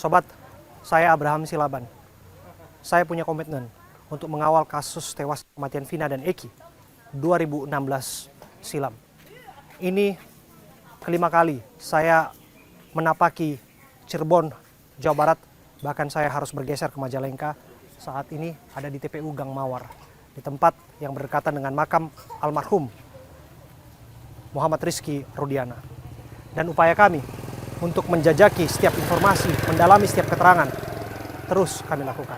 Sobat, saya Abraham Silaban. Saya punya komitmen untuk mengawal kasus tewas kematian Vina dan Eki 2016 silam. Ini kelima kali saya menapaki Cirebon, Jawa Barat. Bahkan saya harus bergeser ke Majalengka. Saat ini ada di TPU Gang Mawar, di tempat yang berdekatan dengan makam almarhum Muhammad Rizky Rudiana. Dan upaya kami untuk menjajaki setiap informasi, mendalami setiap keterangan, terus kami lakukan.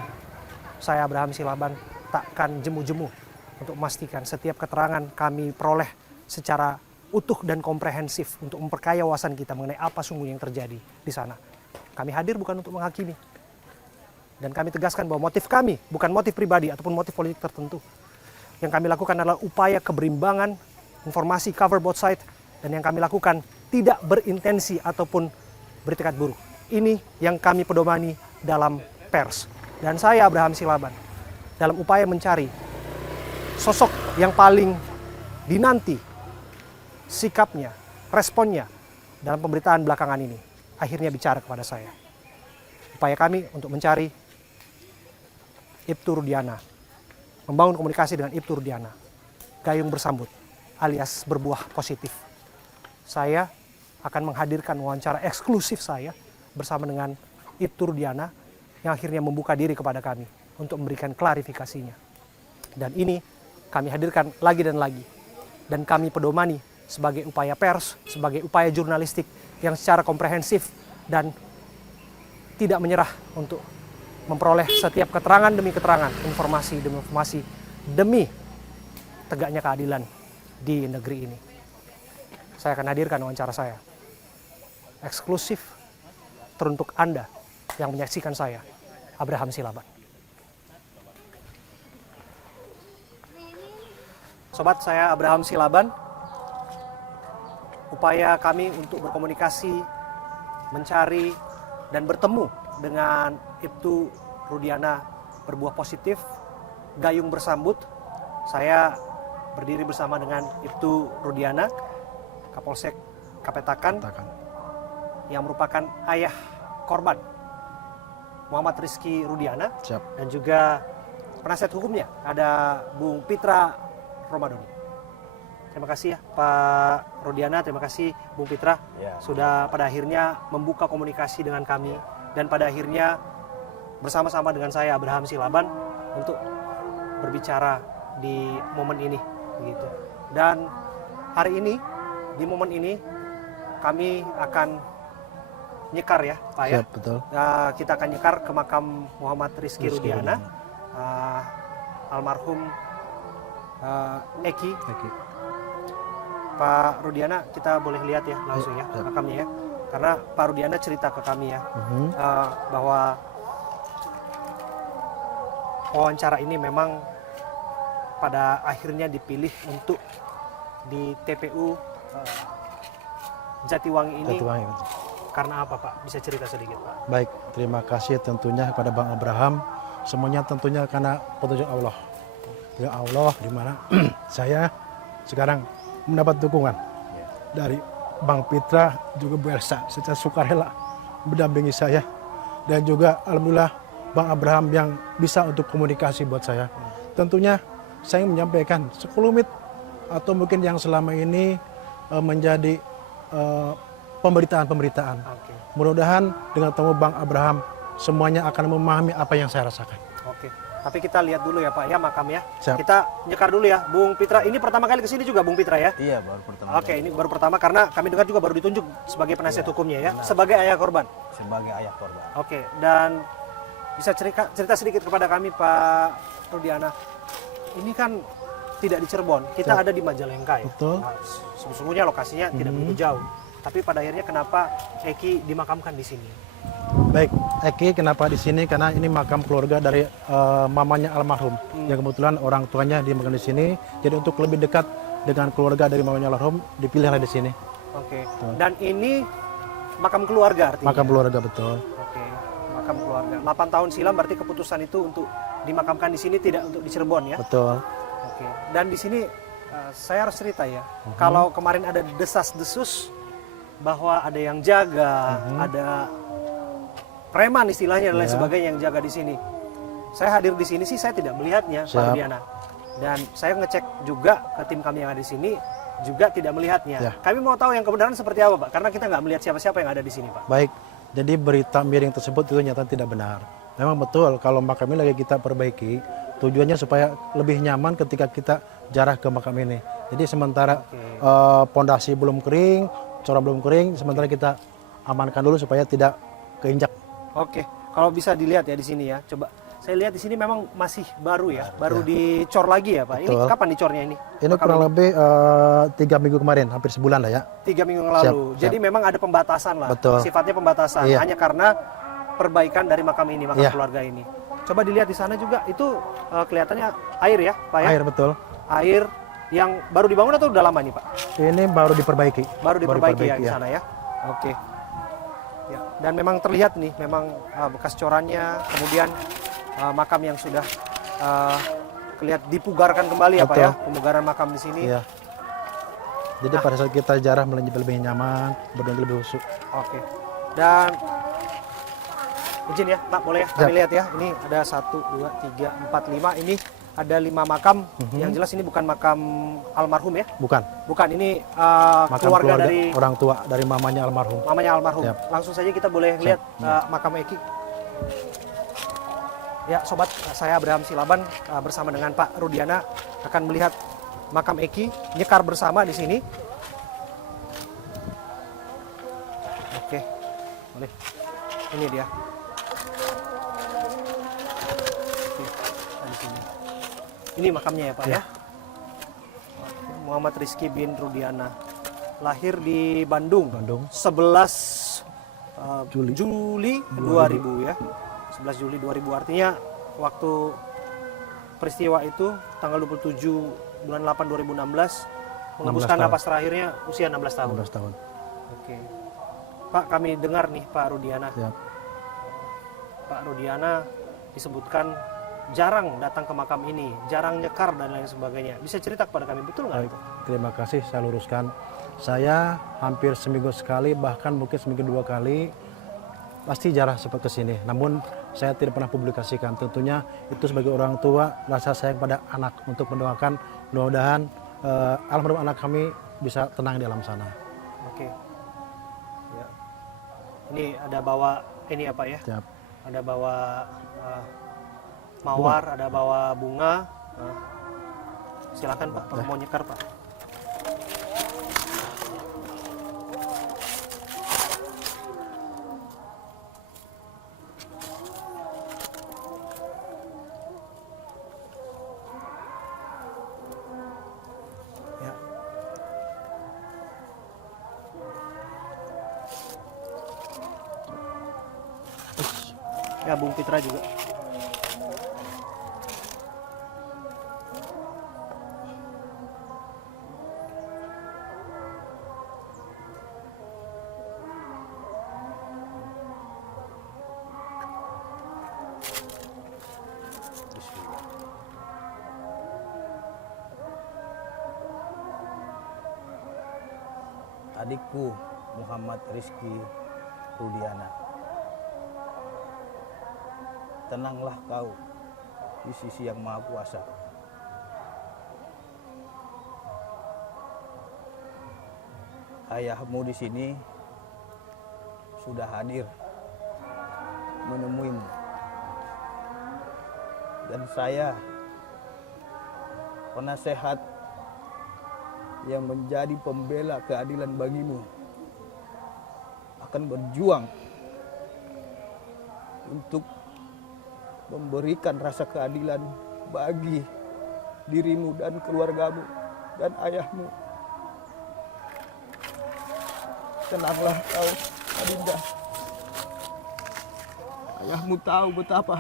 Saya Abraham Silaban takkan jemu-jemu untuk memastikan setiap keterangan kami peroleh secara utuh dan komprehensif untuk memperkaya wawasan kita mengenai apa sungguh yang terjadi di sana. Kami hadir bukan untuk menghakimi. Dan kami tegaskan bahwa motif kami bukan motif pribadi ataupun motif politik tertentu. Yang kami lakukan adalah upaya keberimbangan, informasi cover both side, dan yang kami lakukan tidak berintensi ataupun bertekad buruk. Ini yang kami pedomani dalam pers. Dan saya Abraham Silaban dalam upaya mencari sosok yang paling dinanti, sikapnya, responnya dalam pemberitaan belakangan ini akhirnya bicara kepada saya. Upaya kami untuk mencari Ibtu Rudiana, membangun komunikasi dengan Ibtu Rudiana, gayung bersambut alias berbuah positif. Saya akan menghadirkan wawancara eksklusif saya bersama dengan Ibtu Rudiana yang akhirnya membuka diri kepada kami untuk memberikan klarifikasinya. Dan ini kami hadirkan lagi dan lagi. Dan kami pedomani sebagai upaya pers, sebagai upaya jurnalistik yang secara komprehensif dan tidak menyerah untuk memperoleh setiap keterangan demi keterangan, informasi demi informasi, demi tegaknya keadilan di negeri ini. Saya akan hadirkan wawancara saya eksklusif teruntuk Anda yang menyaksikan saya, Abraham Silaban. Sobat, saya Abraham Silaban. Upaya kami untuk berkomunikasi, mencari, dan bertemu dengan Ibtu Rudiana berbuah positif, gayung bersambut. Saya berdiri bersama dengan Ibtu Rudiana, Kapolsek Kapetakan, yang merupakan ayah korban Muhammad Rizky Rudiana. Siap. Dan juga penasihat hukumnya ada Bung Pitra Romadoni. Terima kasih ya Pak Rudiana, terima kasih Bung Pitra sudah pada akhirnya membuka komunikasi dengan kami dan pada akhirnya bersama-sama dengan saya Abraham Silaban untuk berbicara di momen ini begitu. Dan hari ini di momen ini kami akan nyekar ya Pak ya. Siap, betul. Kita akan nyekar ke makam Muhammad Rizky Rudiana, almarhum Eki. Pak Rudiana, kita boleh lihat ya langsung ya makamnya ya. Karena Pak Rudiana cerita ke kami ya bahwa wawancara ini memang pada akhirnya dipilih untuk di TPU Jatiwangi ini. Jatiwangi. Karena apa Pak? Bisa cerita sedikit Pak? Baik, terima kasih tentunya kepada Bang Abraham. Semuanya tentunya karena petunjuk Allah. Ya Allah, di mana saya sekarang mendapat dukungan dari Bang Pitra, juga Bu Elsa secara sukarela mendampingi saya. Dan juga alhamdulillah Bang Abraham yang bisa untuk komunikasi buat saya. Tentunya saya menyampaikan sekelumit atau mungkin yang selama ini menjadi pemberitaan-pemberitaan. Mudah-mudahan dengan temu Bang Abraham semuanya akan memahami apa yang saya rasakan. Oke. Tapi kita lihat dulu ya Pak ya makam ya. Siap. Kita nyekar dulu ya Bung Pitra. Ini pertama kali kesini juga Bung Pitra ya? Iya, baru pertama. Oke, ini baru pertama karena kami dengar juga baru ditunjuk sebagai penasihat hukumnya ya, sebagai ayah korban. Sebagai ayah korban. Oke, dan bisa cerita sedikit kepada kami Pak Rudiana. Ini kan tidak di Cirebon, kita ada di Majalengka ya. Betul. Nah, sesungguhnya lokasinya tidak begitu jauh. Tapi pada akhirnya kenapa Eki dimakamkan di sini? Baik, Eki kenapa di sini? Karena ini makam keluarga dari mamanya almarhum. Yang kebetulan orang tuanya dimakamkan di sini. Jadi untuk lebih dekat dengan keluarga dari mamanya almarhum, dipilihlah di sini. Oke. Dan ini makam keluarga artinya? Makam keluarga, betul. Oke, makam keluarga. 8 tahun silam berarti keputusan itu untuk dimakamkan di sini, tidak untuk di Cirebon ya? Betul. Oke. Dan di sini saya harus cerita ya. Kalau kemarin ada desas-desus bahwa ada yang jaga, ada preman istilahnya dan lain Ya. sebagainya yang jaga di sini. Saya hadir di sini sih saya tidak melihatnya, Pak Siap. Rudiana. Dan saya ngecek juga ke tim kami yang ada di sini juga tidak melihatnya. Ya. Kami mau tahu yang kebenaran seperti apa, Pak, karena kita nggak melihat siapa-siapa yang ada di sini, Pak. Baik, jadi berita miring tersebut itu nyata tidak benar. Memang betul kalau makam ini lagi kita perbaiki, tujuannya supaya lebih nyaman ketika kita jarah ke makam ini. Jadi sementara pondasi belum kering, corak belum kering, sementara kita amankan dulu supaya tidak keinjak. Oke, kalau bisa dilihat ya di sini ya, coba. Saya lihat di sini memang masih baru ya, baru dicor lagi ya, Pak. Ini Betul. kapan dicornya ini? Ini kurang lebih 3 minggu kemarin, hampir sebulan lah ya. 3 minggu yang lalu. Siap. Jadi memang ada pembatasan lah. Betul. Sifatnya pembatasan. Iya. Hanya karena perbaikan dari makam ini, makam Iya. keluarga ini. Coba dilihat di sana juga, itu kelihatannya air ya, Pak ya? Air betul. Air yang baru dibangun atau udah lama nih, Pak? Ini baru diperbaiki. Baru diperbaiki ya di ya. sana ya. Oke. Ya. Dan memang terlihat nih, memang bekas corannya, kemudian makam yang sudah kelihatan dipugarkan kembali ya, Pak ya, Betul. pemugaran makam di sini. Iya. Jadi pada saat kita jarah lebih nyaman, berdoa lebih khusyuk. Oke. Dan izin ya, Pak, boleh ya kami lihat ya. Ini ada 1, 2, 3, 4, 5. Ini ada 5 makam. Yang jelas ini bukan makam almarhum ya. Bukan. Bukan, ini Makam keluarga dari orang tua dari mamanya almarhum. mamanya almarhum. Siap. Langsung saja kita boleh lihat makam Eki. Ya, sobat, saya Abraham Silaban bersama dengan Pak Rudiana akan melihat makam Eki, nyekar bersama di sini. Oke, boleh. Ini dia. Oke, di sini. Ini makamnya ya, Pak ya. Oke, Muhammad Rizky bin Rudiana, lahir di Bandung. 11 Juli 2000 ya. 11 Juli 2000 artinya waktu peristiwa itu tanggal 27 bulan 8 2016 mengembuskan 16 tahun. napas terakhirnya usia 16 tahun. 16 tahun. Oke. Pak, kami dengar nih Pak Rudiana. Siap. Pak Rudiana disebutkan jarang datang ke makam ini, jarang nyekar dan lain sebagainya. Bisa cerita kepada kami, betul nggak Baik, itu? terima kasih, saya luruskan. Saya hampir seminggu sekali, bahkan mungkin seminggu 2 kali pasti jarah seperti ke sini. Namun saya tidak pernah publikasikan. Tentunya itu sebagai orang tua rasa sayang pada anak untuk mendoakan mudah-mudahan almarhum anak kami bisa tenang di alam sana. Oke. Ya. Ini ada bawa ini apa ya? Siap. Ada bawa mawar, ada bawa bunga. Silakan Pak, kalau mau nyekar Pak. Ya. Ya, Bung Fitra juga. Adikku Muhammad Rizky Rudiana, tenanglah kau di sisi yang Maha Kuasa. Ayahmu di sini sudah hadir menemuimu, dan saya penasehat yang menjadi pembela keadilan bagimu akan berjuang untuk memberikan rasa keadilan bagi dirimu dan keluargamu dan ayahmu. Tenanglah kau, Adinda. Ayahmu tahu betapa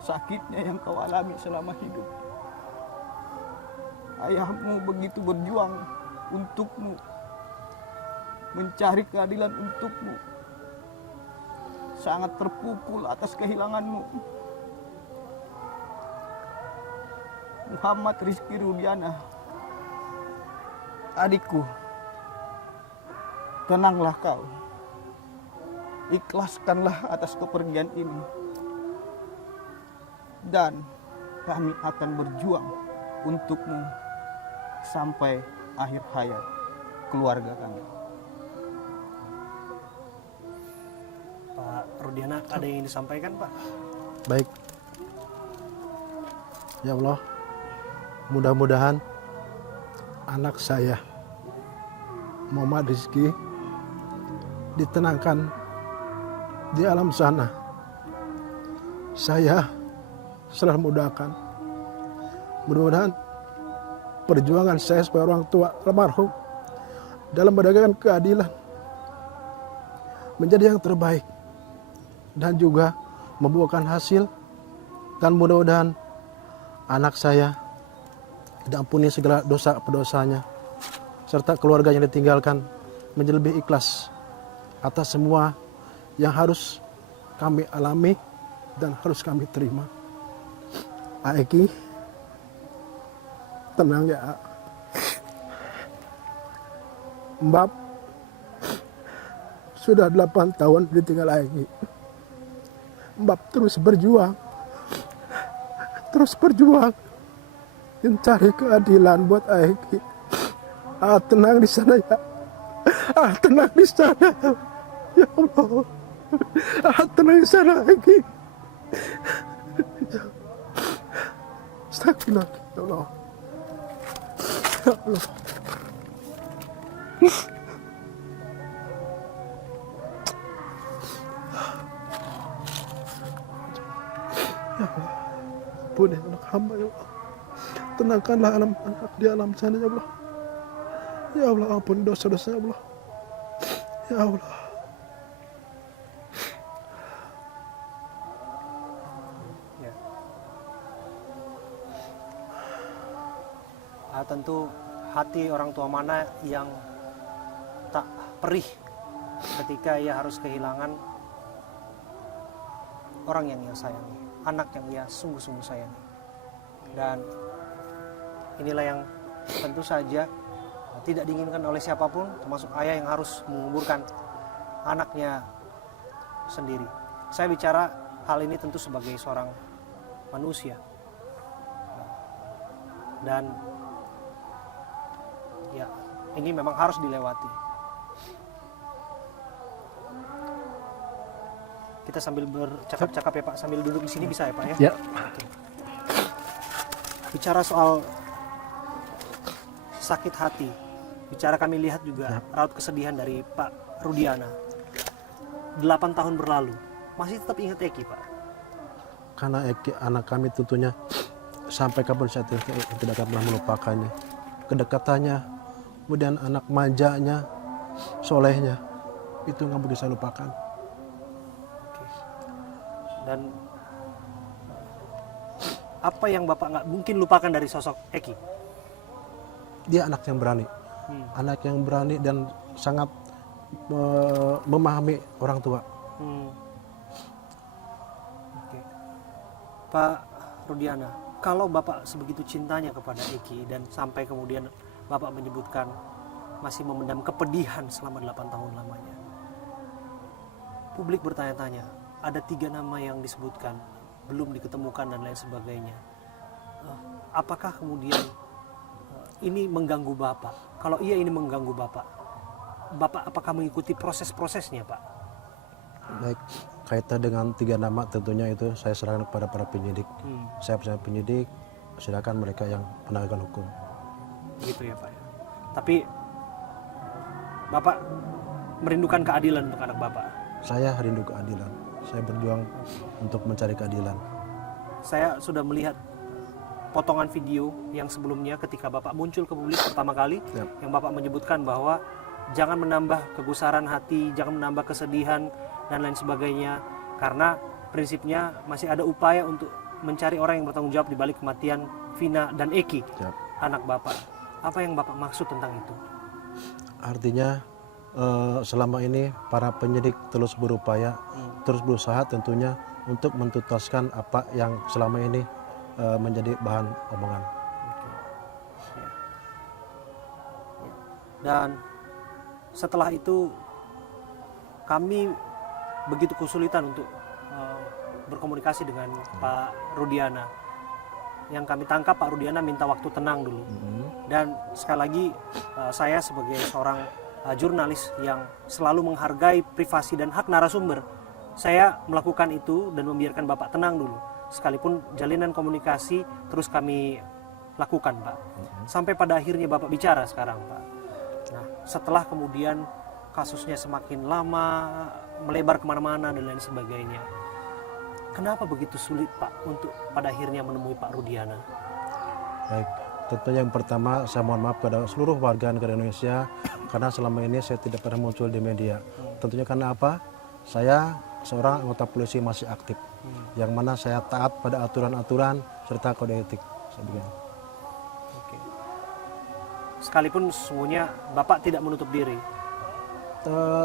sakitnya yang kau alami selama hidup. Ayahmu begitu berjuang untukmu, mencari keadilan untukmu, sangat terpukul atas kehilanganmu. Muhammad Rizky Rudiana, adikku, tenanglah kau. ikhlaskanlah atas kepergian ini. Dan kami akan berjuang untukmu sampai akhir hayat keluarga kami. Pak Rudiana, ada yang ingin disampaikan, Pak? Baik. Ya Allah, mudah-mudahan anak saya Muhammad Rizki ditenangkan di alam sana. Saya selalu mudahkan. Mudah-mudahan perjuangan saya sebagai orang tua almarhum dalam menegakkan keadilan menjadi yang terbaik dan juga membuahkan hasil, dan mudah-mudahan anak saya diampuni segala dosa-dosanya serta keluarga yang ditinggalkan menjadi lebih ikhlas atas semua yang harus kami alami dan harus kami terima. Aeki, tenang ya. Mbak sudah 8 tahun ditinggal Aeki. Mbak terus berjuang mencari keadilan buat Aeki. Tenang di sana ya. Tenang di sana. Ya Allah. Tenang di sana Aeki. Astagfirullah, ya Allah. Ya Allah. Ya Allah. Ampuni anak hamba ya Allah. Tenangkanlah anak di alam sana ya Allah. Ya Allah, ampuni dosa-dosa ya Allah. Ya Allah. Ya. Tentu hati orang tua mana yang tak perih ketika ia harus kehilangan orang yang ia sayangi, anak yang ia sungguh-sungguh sayangi. Dan inilah yang tentu saja tidak diinginkan oleh siapapun, termasuk ayah yang harus menguburkan anaknya sendiri. Saya bicara hal ini tentu sebagai seorang manusia. Dan ya, ini memang harus dilewati. Kita sambil bercakap-cakap ya Pak, sambil duduk di sini bisa ya Pak ya? Ya. Oke. Bicara soal sakit hati, bicara kami lihat juga raut kesedihan dari Pak Rudiana. 8 tahun berlalu, masih tetap ingat Eki Pak? Karena Eki anak kami tentunya sampai kapan saya tidak akan pernah melupakannya. Kedekatannya, kemudian anak manjanya, solehnya, itu nggak boleh saya lupakan. Oke. Dan apa yang Bapak nggak mungkin lupakan dari sosok Eki? Dia anak yang berani, anak yang berani dan sangat memahami orang tua. Oke. Pak Rudiana, kalau Bapak sebegitu cintanya kepada Eki dan sampai kemudian Bapak menyebutkan masih memendam kepedihan selama 8 tahun lamanya, publik bertanya-tanya, ada 3 nama yang disebutkan belum diketemukan dan lain sebagainya. Apakah kemudian ini mengganggu Bapak? Kalau iya ini mengganggu Bapak, Bapak apakah mengikuti proses-prosesnya Pak? Baik, kaitan dengan 3 nama tentunya itu saya serahkan kepada para penyidik. Saya bersama penyidik, silakan mereka yang menegakkan hukum. Gitu ya Pak. Tapi Bapak merindukan keadilan untuk anak Bapak. Saya rindu keadilan. Saya berjuang untuk mencari keadilan. Saya sudah melihat potongan video yang sebelumnya ketika Bapak muncul ke publik pertama kali, yang Bapak menyebutkan bahwa jangan menambah kegusaran hati, jangan menambah kesedihan dan lain sebagainya, karena prinsipnya masih ada upaya untuk mencari orang yang bertanggung jawab di balik kematian Vina dan Eki, anak Bapak. Apa yang Bapak maksud tentang itu? Artinya selama ini para penyidik terus berupaya, terus berusaha tentunya untuk mentuntaskan apa yang selama ini menjadi bahan omongan. Dan setelah itu kami begitu kesulitan untuk berkomunikasi dengan Pak Rudiana. Yang kami tangkap Pak Rudiana minta waktu tenang dulu. Dan sekali lagi saya sebagai seorang jurnalis yang selalu menghargai privasi dan hak narasumber, saya melakukan itu dan membiarkan Bapak tenang dulu. Sekalipun jalinan komunikasi terus kami lakukan, Pak. Sampai pada akhirnya Bapak bicara sekarang, Pak. Nah, setelah kemudian kasusnya semakin lama, melebar kemana-mana dan lain sebagainya. Kenapa begitu sulit, Pak, untuk pada akhirnya menemui Pak Rudiana? Baik, tentu yang pertama saya mohon maaf kepada seluruh warga negara Indonesia karena selama ini saya tidak pernah muncul di media. Tentunya karena apa? Saya seorang anggota polisi masih aktif, yang mana saya taat pada aturan-aturan serta kode etik. Oke. Sekalipun sesungguhnya Bapak tidak menutup diri.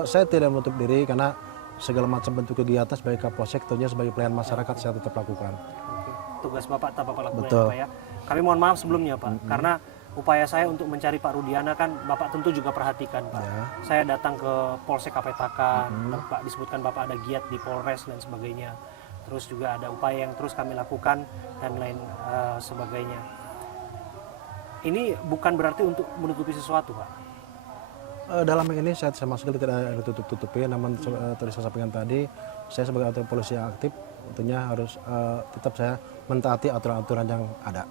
Saya tidak menutup diri karena segala macam bentuk kegiatan sebagai Kapolsek, tentunya sebagai pelayan masyarakat saya tetap lakukan. Oke. Tugas Bapak tetap Bapak lakukan, Betul. Pak ya. Kami mohon maaf sebelumnya, Pak, karena upaya saya untuk mencari Pak Rudiana kan Bapak tentu juga perhatikan, Pak. Ya. Saya datang ke Polsek Kapetaka, Pak disebutkan Bapak ada giat di Polres dan sebagainya. Terus juga ada upaya yang terus kami lakukan dan lain sebagainya. Ini bukan berarti untuk menutupi sesuatu, Pak. Dalam ini saya sama sekali tidak ada tutup-tutupi, namun tadi saya sampaikan tadi, saya sebagai anggota polisi yang aktif tentunya harus tetap saya mentaati aturan-aturan yang ada.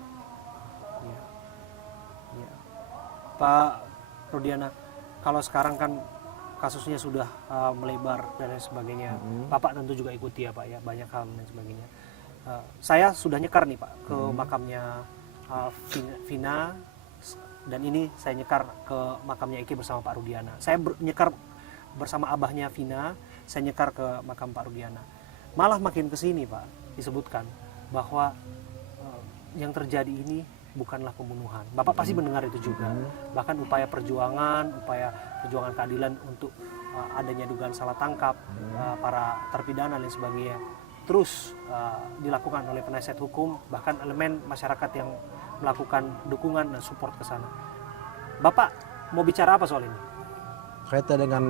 Ya. Ya. Pak Rudiana, kalau sekarang kan kasusnya sudah melebar dan lain sebagainya, Bapak tentu juga ikuti ya, Pak ya, banyak hal dan sebagainya. Saya sudah nyekar nih, Pak, ke makamnya Vina. Dan ini saya nyekar ke makamnya Eki bersama Pak Rudiana. Saya nyekar bersama abahnya Vina, saya nyekar ke makam Pak Rudiana. Malah makin ke sini, Pak, disebutkan bahwa yang terjadi ini bukanlah pembunuhan. Bapak pasti mendengar itu juga. Bahkan upaya perjuangan keadilan untuk adanya dugaan salah tangkap para terpidana dan sebagainya terus dilakukan oleh penasihat hukum, bahkan elemen masyarakat yang melakukan dukungan dan support ke sana. Bapak mau bicara apa soal ini? Kaitan dengan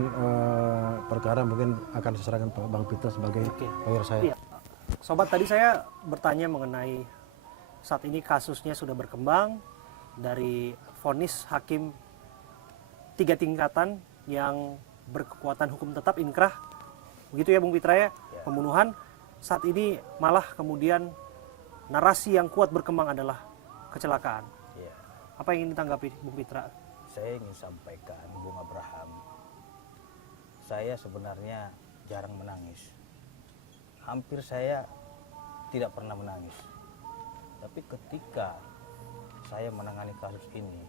perkara mungkin akan saya serahkan Pak Bang Peter sebagai lawyer saya. Iya. Sobat, tadi saya bertanya mengenai saat ini kasusnya sudah berkembang dari vonis hakim 3 tingkatan yang berkekuatan hukum tetap inkrah. Begitu ya Bung Pitra ya, pembunuhan. Saat ini malah kemudian narasi yang kuat berkembang adalah kecelakaan. Ya, Apa yang ingin ditanggapi Bung Pitra? saya ingin sampaikan, Bung Abraham, saya sebenarnya jarang menangis. Hampir saya tidak pernah menangis. Tapi ketika saya menangani kasus ini,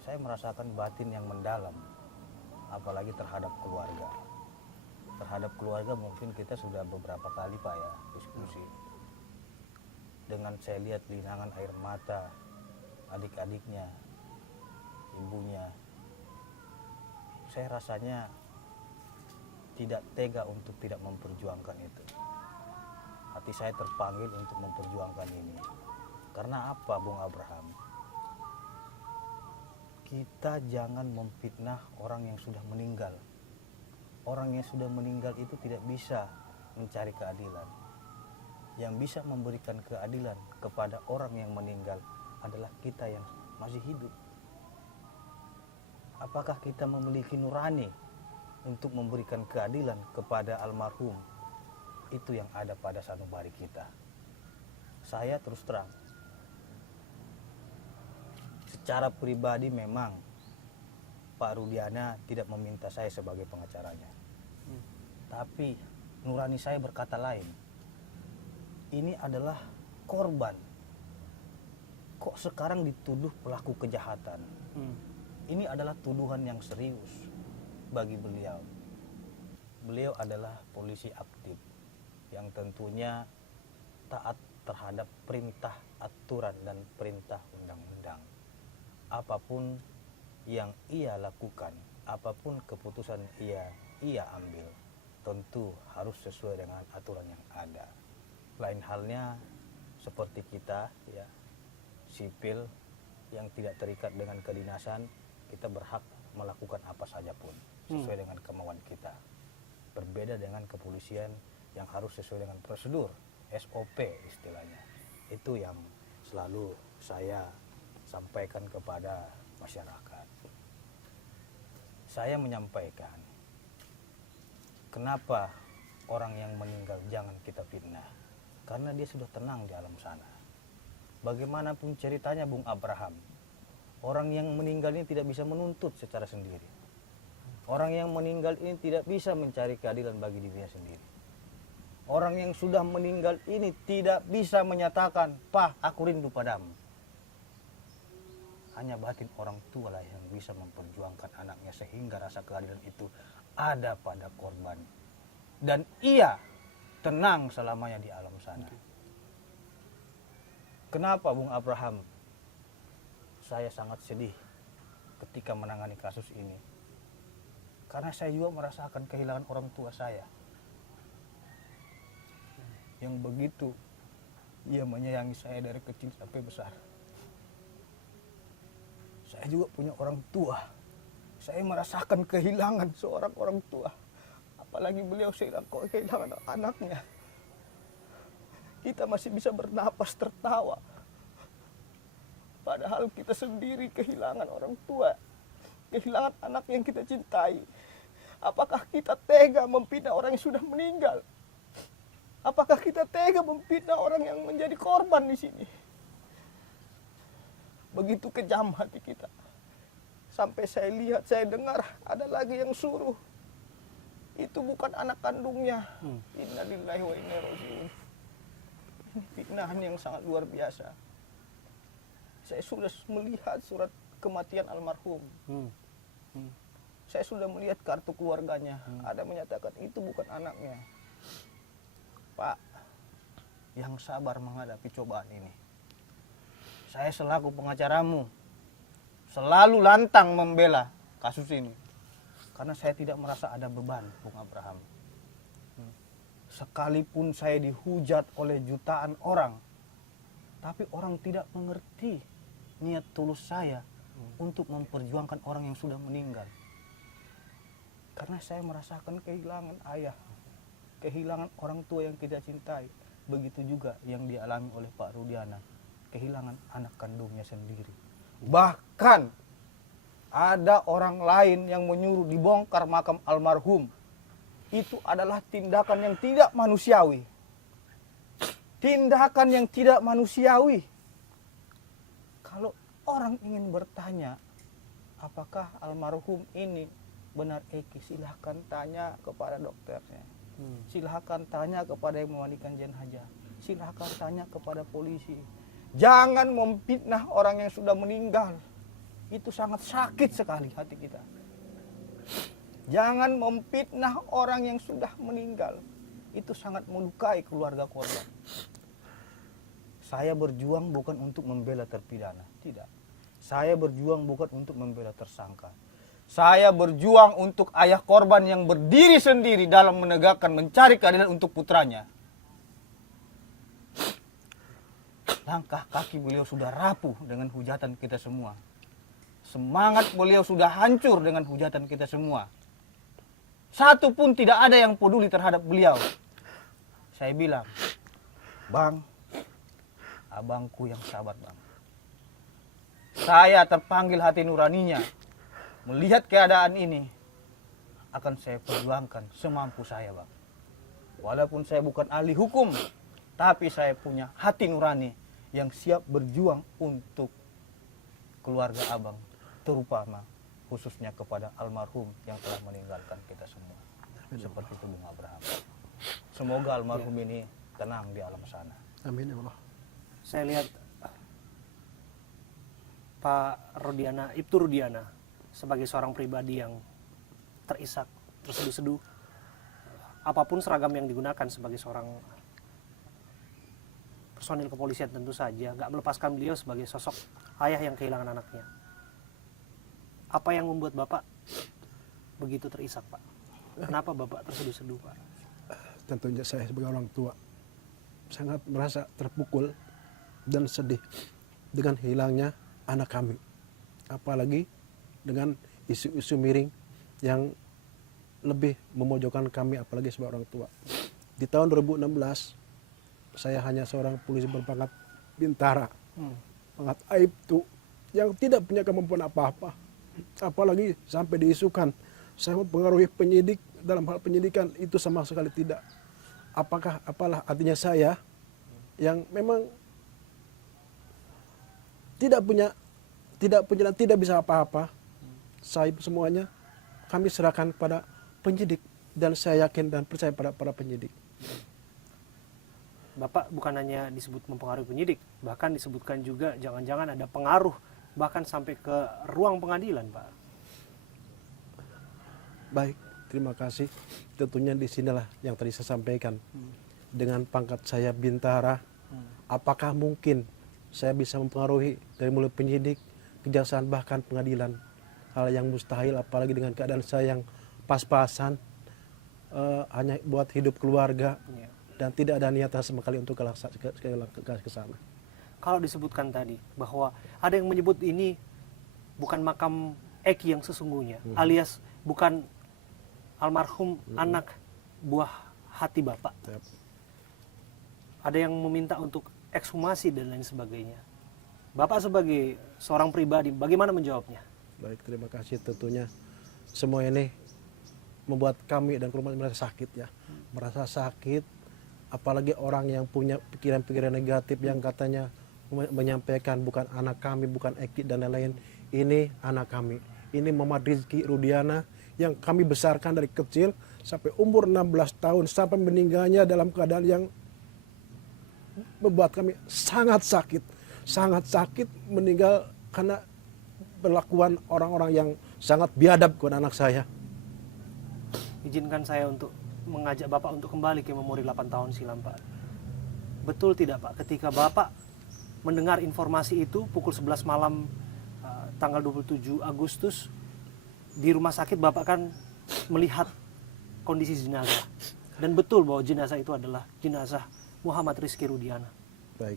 saya merasakan batin yang mendalam, apalagi terhadap keluarga. Terhadap keluarga mungkin kita sudah beberapa kali, Pak, ya, diskusi. Dengan saya lihat linangan air mata adik-adiknya, ibunya, saya rasanya tidak tega untuk tidak memperjuangkan itu. Hati saya terpanggil untuk memperjuangkan ini. Karena apa, Bung Abraham? Kita jangan memfitnah orang yang sudah meninggal. Orang yang sudah meninggal itu tidak bisa mencari keadilan. Yang bisa memberikan keadilan kepada orang yang meninggal adalah kita yang masih hidup. Apakah kita memiliki nurani untuk memberikan keadilan kepada almarhum? Itu yang ada pada sanubari kita. Saya terus terang, secara pribadi memang Pak Rudiana tidak meminta saya sebagai pengacaranya. Tapi nurani saya berkata lain. Ini adalah korban. Kok sekarang dituduh pelaku kejahatan? Ini adalah tuduhan yang serius bagi beliau. Beliau adalah polisi aktif yang tentunya taat terhadap perintah aturan dan perintah undang-undang. Apapun yang ia lakukan, apapun keputusan ia ambil, tentu harus sesuai dengan aturan yang ada. Lain halnya seperti kita, ya, sipil yang tidak terikat dengan kedinasan, kita berhak melakukan apa saja pun sesuai dengan kemauan kita. Berbeda dengan kepolisian yang harus sesuai dengan prosedur, SOP istilahnya. Itu yang selalu saya sampaikan kepada masyarakat. Saya menyampaikan, kenapa orang yang meninggal jangan kita fitnah? Karena dia sudah tenang di alam sana. Bagaimanapun ceritanya Bung Abraham, orang yang meninggal ini tidak bisa menuntut secara sendiri. Orang yang meninggal ini tidak bisa mencari keadilan bagi dirinya sendiri. Orang yang sudah meninggal ini tidak bisa menyatakan, "Pah, aku rindu padamu." Hanya batin orang tua lah yang bisa memperjuangkan anaknya sehingga rasa keadilan itu ada pada korban. Dan ia tenang selamanya di alam sana. Kenapa Bung Abraham? Saya sangat sedih ketika menangani kasus ini. Karena saya juga merasakan kehilangan orang tua saya. Yang begitu ia menyayangi saya dari kecil sampai besar. Saya juga punya orang tua. Saya merasakan kehilangan seorang orang tua. Apalagi beliau kehilangan anaknya. Kita masih bisa bernapas tertawa. Padahal kita sendiri kehilangan orang tua. Kehilangan anak yang kita cintai. Apakah kita tega memfitnah orang yang sudah meninggal? Apakah kita tega memfitnah orang yang menjadi korban di sini? Begitu kejam hati kita. Sampai saya lihat, saya dengar ada lagi yang suruh. Itu bukan anak kandungnya. Innalillahi wa inna ilaihi raji'un. Ini fitnahan yang sangat luar biasa. Saya sudah melihat surat kematian almarhum. Saya sudah melihat kartu keluarganya. Ada menyatakan itu bukan anaknya. Pak, yang sabar menghadapi cobaan ini. Saya selaku pengacaramu selalu lantang membela kasus ini. Karena saya tidak merasa ada beban, Bung Abraham. Sekalipun saya dihujat oleh jutaan orang, tapi orang tidak mengerti niat tulus saya untuk memperjuangkan orang yang sudah meninggal. Karena saya merasakan kehilangan ayah, kehilangan orang tua yang kita cintai. Begitu juga yang dialami oleh Pak Rudiana, kehilangan anak kandungnya sendiri. Bahkan ada orang lain yang menyuruh dibongkar makam almarhum. Itu adalah tindakan yang tidak manusiawi. Tindakan yang tidak manusiawi. Kalau orang ingin bertanya, apakah almarhum ini benar Eki, silahkan tanya kepada dokternya. Silahkan tanya kepada yang memandikan jenazah. Silahkan tanya kepada polisi. Jangan memfitnah orang yang sudah meninggal. Itu sangat sakit sekali hati kita. Jangan memfitnah orang yang sudah meninggal. Itu sangat melukai keluarga korban. Saya berjuang bukan untuk membela terpidana, tidak. Saya berjuang bukan untuk membela tersangka. Saya berjuang untuk ayah korban yang berdiri sendiri dalam menegakkan mencari keadilan untuk putranya. Langkah kaki beliau sudah rapuh dengan hujatan kita semua. Semangat beliau sudah hancur dengan hujatan kita semua. Satu pun tidak ada yang peduli terhadap beliau. Saya bilang, Bang, abangku yang sabar, Bang. Saya terpanggil hati nuraninya. Melihat keadaan ini, akan saya perjuangkan semampu saya, Bang. Walaupun saya bukan ahli hukum, tapi saya punya hati nurani yang siap berjuang untuk keluarga abang, terutama khususnya kepada almarhum yang telah meninggalkan kita semua. Seperti itu Bung Abraham. Semoga almarhum ini tenang di alam sana. Amin ya Allah. Saya lihat Pak Rudiana, Ibtu Rudiana sebagai seorang pribadi yang terisak, terseduh-seduh. Apapun seragam yang digunakan sebagai seorang personil kepolisian tentu saja, nggak melepaskan beliau sebagai sosok ayah yang kehilangan anaknya. Apa yang membuat Bapak begitu terisak, Pak? Kenapa Bapak terseduh-seduh, Pak? Tentunya saya sebagai orang tua sangat merasa terpukul dan sedih dengan hilangnya anak kami. Apalagi dengan isu-isu miring yang lebih memojokkan kami apalagi sebagai orang tua. Di tahun 2016 saya hanya seorang polisi berpangkat bintara, pangkat aibtu yang tidak punya kemampuan apa-apa. Apalagi sampai diisukan saya mempengaruhi penyidik dalam hal penyidikan, itu sama sekali tidak. Apalah artinya saya yang memang tidak punya dan tidak bisa apa-apa. Saya semuanya kami serahkan pada penyidik dan saya yakin dan percaya pada para penyidik. Bapak bukan hanya disebut mempengaruhi penyidik, bahkan disebutkan juga jangan-jangan ada pengaruh bahkan sampai ke ruang pengadilan, Pak. Baik, terima kasih. Tentunya di sinilah yang tadi saya sampaikan. Dengan pangkat saya bintara, apakah mungkin saya bisa mempengaruhi dari mulai penyidik, kejaksaan, bahkan pengadilan? Hal yang mustahil, apalagi dengan keadaan saya yang pas-pasan, hanya buat hidup keluarga, dan tidak ada niatan sama sekali untuk ke sana. Kalau disebutkan tadi bahwa ada yang menyebut ini bukan makam Eki yang sesungguhnya, alias bukan almarhum anak buah hati Bapak. Yep. Ada yang meminta untuk ekshumasi dan lain sebagainya. Bapak sebagai seorang pribadi, bagaimana menjawabnya? Baik, terima kasih. Tentunya semua ini membuat kami dan keluarga merasa sakit ya. Merasa sakit, apalagi orang yang punya pikiran-pikiran negatif yang katanya menyampaikan bukan anak kami, bukan Eki dan lain-lain. Ini anak kami. Ini Muhammad Rizky Rudiana yang kami besarkan dari kecil sampai umur 16 tahun sampai meninggalnya dalam keadaan yang membuat kami sangat sakit meninggal karena perlakuan orang-orang yang sangat biadab kepada anak saya. Izinkan saya untuk mengajak Bapak untuk kembali ke memori 8 tahun silam, Pak. Betul tidak, Pak, ketika Bapak mendengar informasi itu pukul 11 malam tanggal 27 Agustus di rumah sakit, Bapak kan melihat kondisi jenazah. Dan betul bahwa jenazah itu adalah jenazah Muhammad Rizky Rudiana. Baik.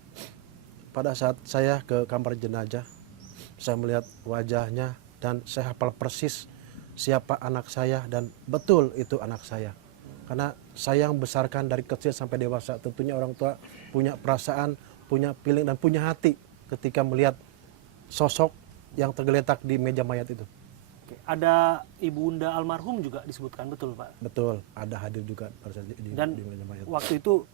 Pada saat saya ke kamar jenazah, saya melihat wajahnya dan saya hafal persis siapa anak saya dan betul itu anak saya. Karena saya yang besarkan dari kecil sampai dewasa, tentunya orang tua punya perasaan, punya feeling dan punya hati ketika melihat sosok yang tergeletak di meja mayat itu. Oke. Ada ibunda almarhum juga disebutkan, betul, Pak? Betul, ada hadir juga pada saat di meja mayat. Waktu itu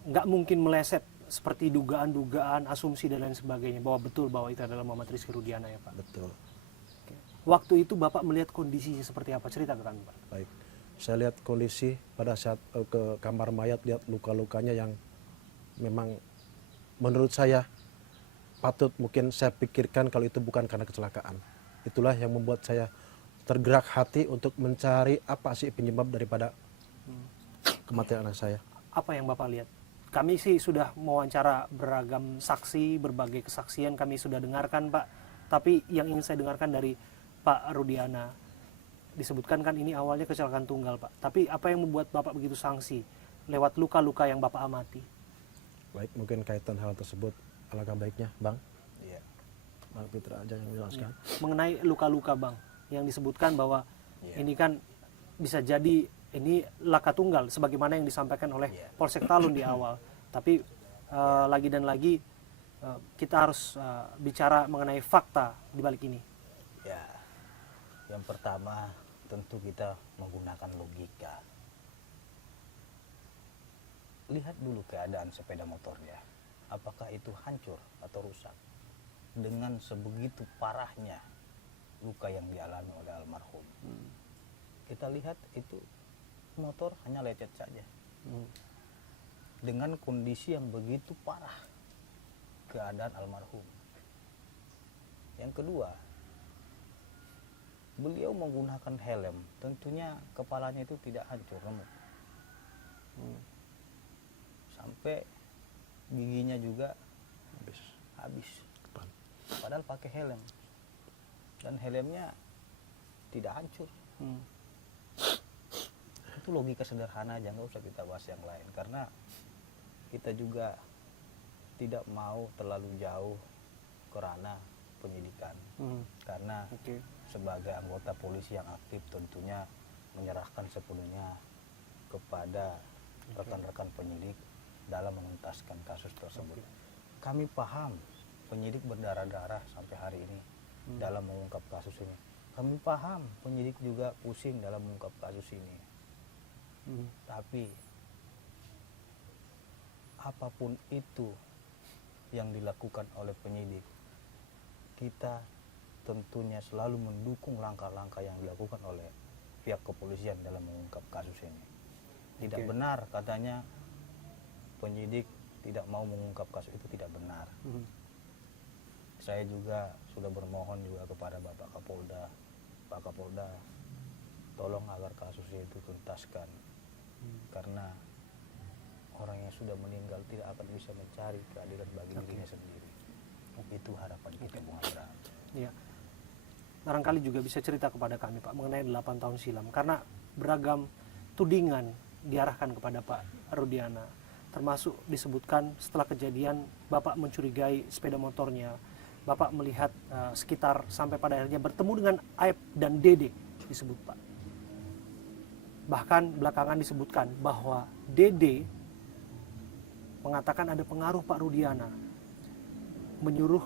nggak mungkin meleset seperti dugaan-dugaan, asumsi dan lain sebagainya bahwa betul bahwa itu adalah Muhammad Rizky Rudiana ya, Pak. Betul. Oke. Waktu itu Bapak melihat kondisinya seperti apa? Cerita ke kami, Pak. Baik. Saya lihat kondisi pada saat ke kamar mayat, lihat luka-lukanya yang memang menurut saya patut mungkin saya pikirkan kalau itu bukan karena kecelakaan. Itulah yang membuat saya tergerak hati untuk mencari apa sih penyebab daripada kematian anak saya. Apa yang Bapak lihat? Kami sih sudah mewawancara beragam saksi, berbagai kesaksian kami sudah dengarkan, Pak. Tapi yang ingin saya dengarkan dari Pak Rudiana, disebutkan kan ini awalnya kecelakaan tunggal, Pak. Tapi apa yang membuat Bapak begitu sangsi lewat luka-luka yang Bapak amati? Baik, mungkin kaitan hal tersebut alangkah baiknya, Bang. Iya. Bang Fitra aja yang menjelaskan. Mengenai luka-luka, Bang, yang disebutkan bahwa Iya. ini kan bisa jadi ini laka tunggal sebagaimana yang disampaikan oleh Polsek Talun di awal. Tapi lagi dan lagi kita harus bicara mengenai fakta di balik ini. Ya, yang pertama tentu kita menggunakan logika. Lihat dulu keadaan sepeda motornya. Apakah itu hancur atau rusak? Dengan sebegitu parahnya luka yang dialami oleh almarhum. Kita lihat itu motor hanya lecet saja. Dengan kondisi yang begitu parah keadaan almarhum. Yang kedua, beliau menggunakan helm, tentunya kepalanya itu tidak hancur, remuk. Sampai giginya juga habis. Padahal pakai helm. Dan helmnya tidak hancur. Itu logika sederhana aja, nggak usah kita bahas yang lain. Karena kita juga tidak mau terlalu jauh ke ranah penyidikan. Karena sebagai anggota polisi yang aktif tentunya menyerahkan sepenuhnya kepada rekan-rekan penyidik dalam menuntaskan kasus tersebut. Kami paham penyidik berdarah-darah sampai hari ini dalam mengungkap kasus ini. Kami paham penyidik juga pusing dalam mengungkap kasus ini. Tapi apapun itu yang dilakukan oleh penyidik, kita tentunya selalu mendukung langkah-langkah yang dilakukan oleh pihak kepolisian dalam mengungkap kasus ini. Tidak benar katanya penyidik tidak mau mengungkap kasus itu, tidak benar. Saya juga sudah bermohon juga kepada Bapak Kapolda, Pak Kapolda, tolong agar kasus itu tuntaskan. Karena orang yang sudah meninggal tidak akan bisa mencari keadilan bagi dirinya sendiri. Itu harapan kita, Bung Abraham. Ya. Barangkali juga bisa cerita kepada kami Pak mengenai 8 tahun silam, karena beragam tudingan diarahkan kepada Pak Rudiana, termasuk disebutkan setelah kejadian Bapak mencurigai sepeda motornya, Bapak melihat sekitar sampai pada akhirnya bertemu dengan Aib dan Dede disebut Pak. Bahkan belakangan disebutkan bahwa Dede mengatakan ada pengaruh Pak Rudiana, menyuruh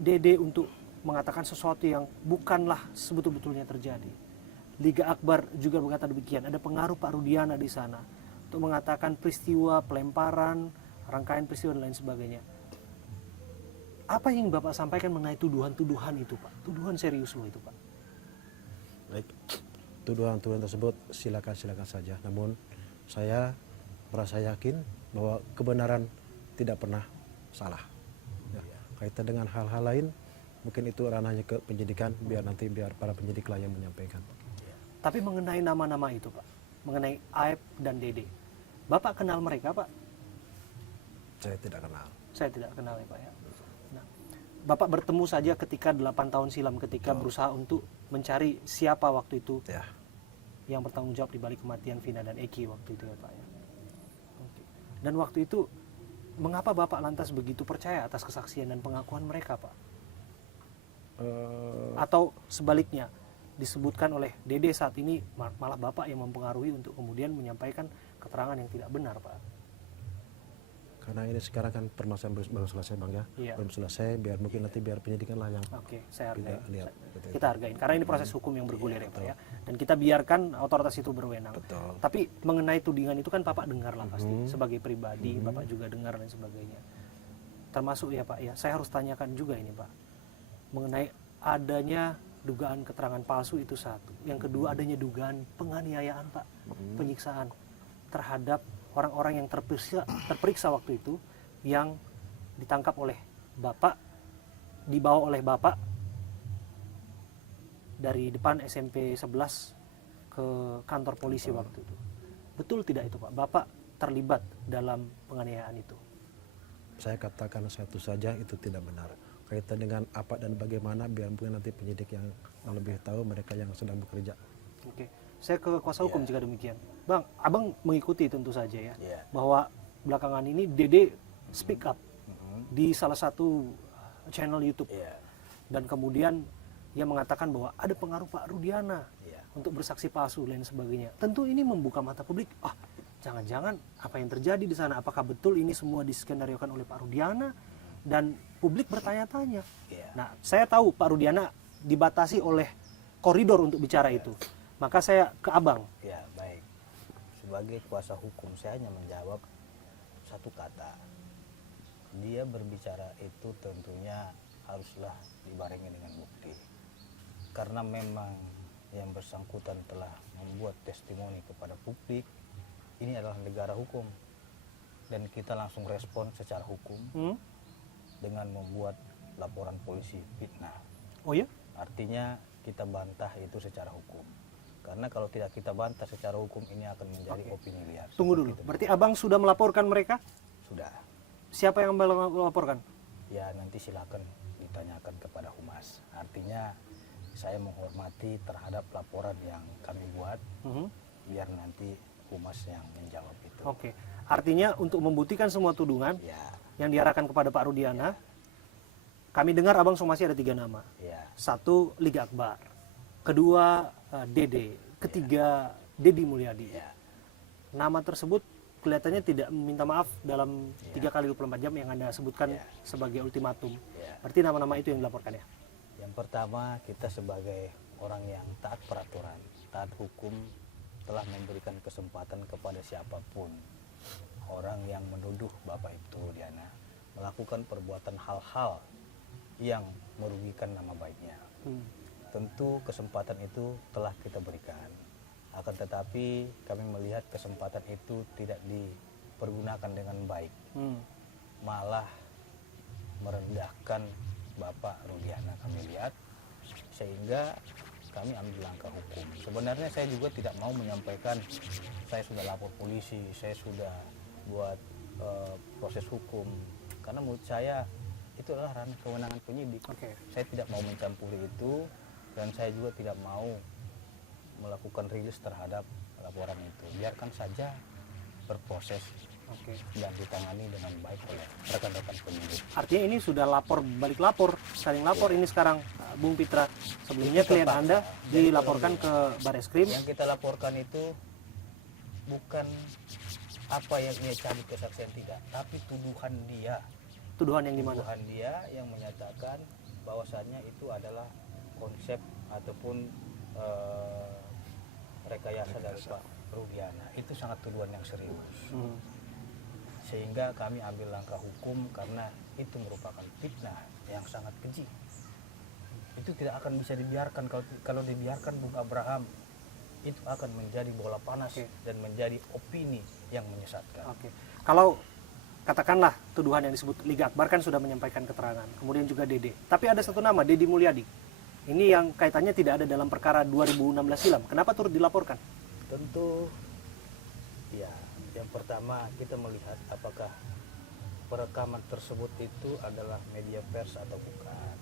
Dede untuk mengatakan sesuatu yang bukanlah sebetul-betulnya terjadi. Liga Akbar juga berkata demikian, ada pengaruh Pak Rudiana di sana untuk mengatakan peristiwa pelemparan, rangkaian peristiwa dan lain sebagainya. Apa yang Bapak sampaikan mengenai tuduhan-tuduhan itu Pak? Tuduhan serius loh itu Pak. Baik, tuduhan-tuduhan tersebut silakan saja. Namun saya merasa yakin bahwa kebenaran tidak pernah salah. Ya, kaitan dengan hal-hal lain, mungkin itu ranahnya ke penyidikan, biar para penyidik lah yang menyampaikan. Tapi mengenai nama-nama itu Pak, mengenai Aib dan Dede, Bapak kenal mereka Pak? Saya tidak kenal. Saya tidak kenal ya Pak ya. Nah, Bapak bertemu saja ketika 8 tahun silam ketika berusaha untuk mencari siapa waktu itu Ya. yang bertanggung jawab di balik kematian Vina dan Eki waktu itu ya Pak ya. Oke. Dan waktu itu mengapa Bapak lantas begitu percaya atas kesaksian dan pengakuan mereka Pak? Atau sebaliknya disebutkan oleh Dede saat ini malah Bapak yang mempengaruhi untuk kemudian menyampaikan keterangan yang tidak benar Pak? Karena ini sekarang kan permasalahan baru selesai Bang ya. Iya. Belum selesai, biar kita penyidikan lah yang Oke, saya hargai. kita lihat. Kita hargain karena ini proses hukum yang bergulir ya Pak ya. Dan kita biarkan otoritas itu berwenang. Betul. Tapi mengenai tudingan itu kan Bapak dengar lah pasti sebagai pribadi, Bapak juga dengar dan sebagainya. Termasuk ya Pak ya, saya harus tanyakan juga ini Pak. Mengenai adanya dugaan keterangan palsu itu satu. Yang kedua adanya dugaan penganiayaan Pak, penyiksaan terhadap orang-orang yang terperiksa waktu itu yang ditangkap oleh Bapak, dibawa oleh Bapak dari depan SMP 11 ke kantor polisi waktu itu. Betul tidak itu Pak? Bapak terlibat dalam penganiayaan itu? Saya katakan satu saja, itu tidak benar. Kaitan dengan apa dan bagaimana, biar mungkin nanti penyidik yang lebih tahu, mereka yang sedang bekerja. Oke, saya ke kuasa hukum jika demikian. Bang, Abang mengikuti tentu saja ya, Iya. bahwa belakangan ini Dede speak up di salah satu channel YouTube. Iya. Dan kemudian ia mengatakan bahwa ada pengaruh Pak Rudiana Iya. untuk bersaksi palsu dan sebagainya. Tentu ini membuka mata publik. Jangan-jangan apa yang terjadi di sana? Apakah betul ini semua diskenariokan oleh Pak Rudiana? Dan publik bertanya-tanya. Iya. Nah, saya tahu Pak Rudiana dibatasi oleh koridor untuk bicara itu. Maka saya ke Abang. Ya, baik. Sebagai kuasa hukum, saya hanya menjawab satu kata. Dia berbicara itu tentunya haruslah dibarengi dengan bukti. Karena memang yang bersangkutan telah membuat testimoni kepada publik, ini adalah negara hukum. Dan kita langsung respon secara hukum dengan membuat laporan polisi fitnah. Oh ya? Artinya kita bantah itu secara hukum. Karena kalau tidak kita bantah secara hukum, ini akan menjadi opini liar. Tunggu Seperti dulu. itu. Berarti Abang sudah melaporkan mereka? Sudah. Siapa yang melaporkan? Ya nanti silakan ditanyakan kepada Humas. Artinya saya menghormati terhadap laporan yang kami buat, biar nanti Humas yang menjawab itu. Oke. Artinya untuk membuktikan semua tudungan Ya, yang diarahkan kepada Pak Rudiana, kami dengar Abang somasi ada 3 nama. ya, 1, Liga Akbar. Kedua, Dede. ketiga Deddy Mulyadi. Ya. Nama tersebut kelihatannya tidak meminta maaf dalam 3 kali 24 jam yang Anda sebutkan sebagai ultimatum. Ya. Berarti nama-nama itu yang dilaporkan ya? Yang pertama, kita sebagai orang yang taat peraturan, taat hukum, telah memberikan kesempatan kepada siapapun orang yang menuduh Bapak Ibtu Rudiana melakukan perbuatan hal-hal yang merugikan nama baiknya. Tentu kesempatan itu telah kita berikan. Akan tetapi kami melihat kesempatan itu tidak dipergunakan dengan baik. Malah merendahkan Bapak Rudiana kami lihat, sehingga kami ambil langkah hukum. Sebenarnya saya juga tidak mau menyampaikan saya sudah lapor polisi, saya sudah buat proses hukum, karena menurut saya itu adalah ranah kewenangan penyidik. Saya tidak mau mencampuri itu, dan saya juga tidak mau melakukan rilis terhadap laporan itu. Biarkan saja berproses dan ditangani dengan baik oleh rekan-rekan penyidik. Artinya ini sudah lapor balik lapor, saling lapor ini sekarang, Bung Pitra. Sebelumnya klien Anda dilaporkan ke Bareskrim. Yang kita laporkan itu bukan apa yang ia cari kesaksian tidak, tapi tuduhan dia. Tuduhan yang di mana? Tuduhan dia yang menyatakan bahwasannya itu adalah konsep ataupun rekayasa dari Pak Rudiana. Itu sangat tuduhan yang serius. Sehingga kami ambil langkah hukum karena itu merupakan fitnah yang sangat keji. Itu tidak akan bisa dibiarkan. Kalau dibiarkan, Bung Abraham, itu akan menjadi bola panas dan menjadi opini yang menyesatkan. Kalau katakanlah tuduhan yang disebut Liga Akbar kan sudah menyampaikan keterangan, kemudian juga Dede. Tapi ada satu nama, Deddy Mulyadi. Ini yang kaitannya tidak ada dalam perkara 2016 silam. Kenapa turut dilaporkan? Tentu, ya, yang pertama kita melihat apakah perekaman tersebut itu adalah media pers atau bukan.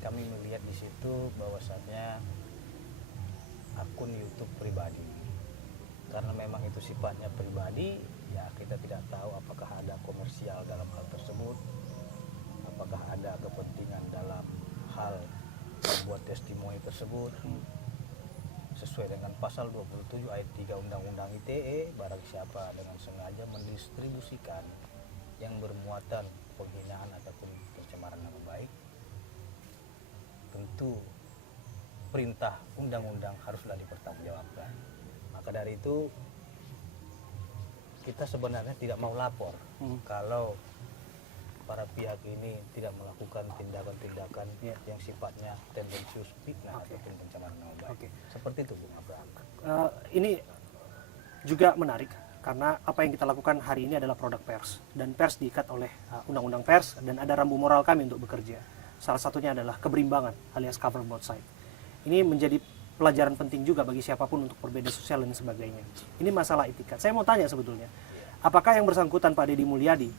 Kami melihat di situ bahwasannya akun YouTube pribadi. Karena memang itu sifatnya pribadi, ya kita tidak tahu apakah ada komersial dalam hal tersebut, apakah ada kepentingan dalam hal membuat testimoni tersebut. Sesuai dengan pasal 27 ayat 3 Undang-Undang ITE, barang siapa dengan sengaja mendistribusikan yang bermuatan penghinaan ataupun pencemaran nama baik, tentu perintah undang-undang haruslah dipertanggungjawabkan. Maka dari itu kita sebenarnya tidak mau lapor kalau para pihak ini tidak melakukan tindakan-tindakan yang sifatnya tendensius fitnah ataupun pencemaran nama baik. Seperti itu, Bung Abraham. Ini juga menarik karena apa yang kita lakukan hari ini adalah produk pers, dan pers diikat oleh undang-undang pers, dan ada rambu moral kami untuk bekerja. Salah satunya adalah keberimbangan alias cover both side. Ini menjadi pelajaran penting juga bagi siapapun untuk berbeda sosial dan sebagainya. Ini masalah etikat. Saya mau tanya sebetulnya, apakah yang bersangkutan Pak Deddy Mulyadi,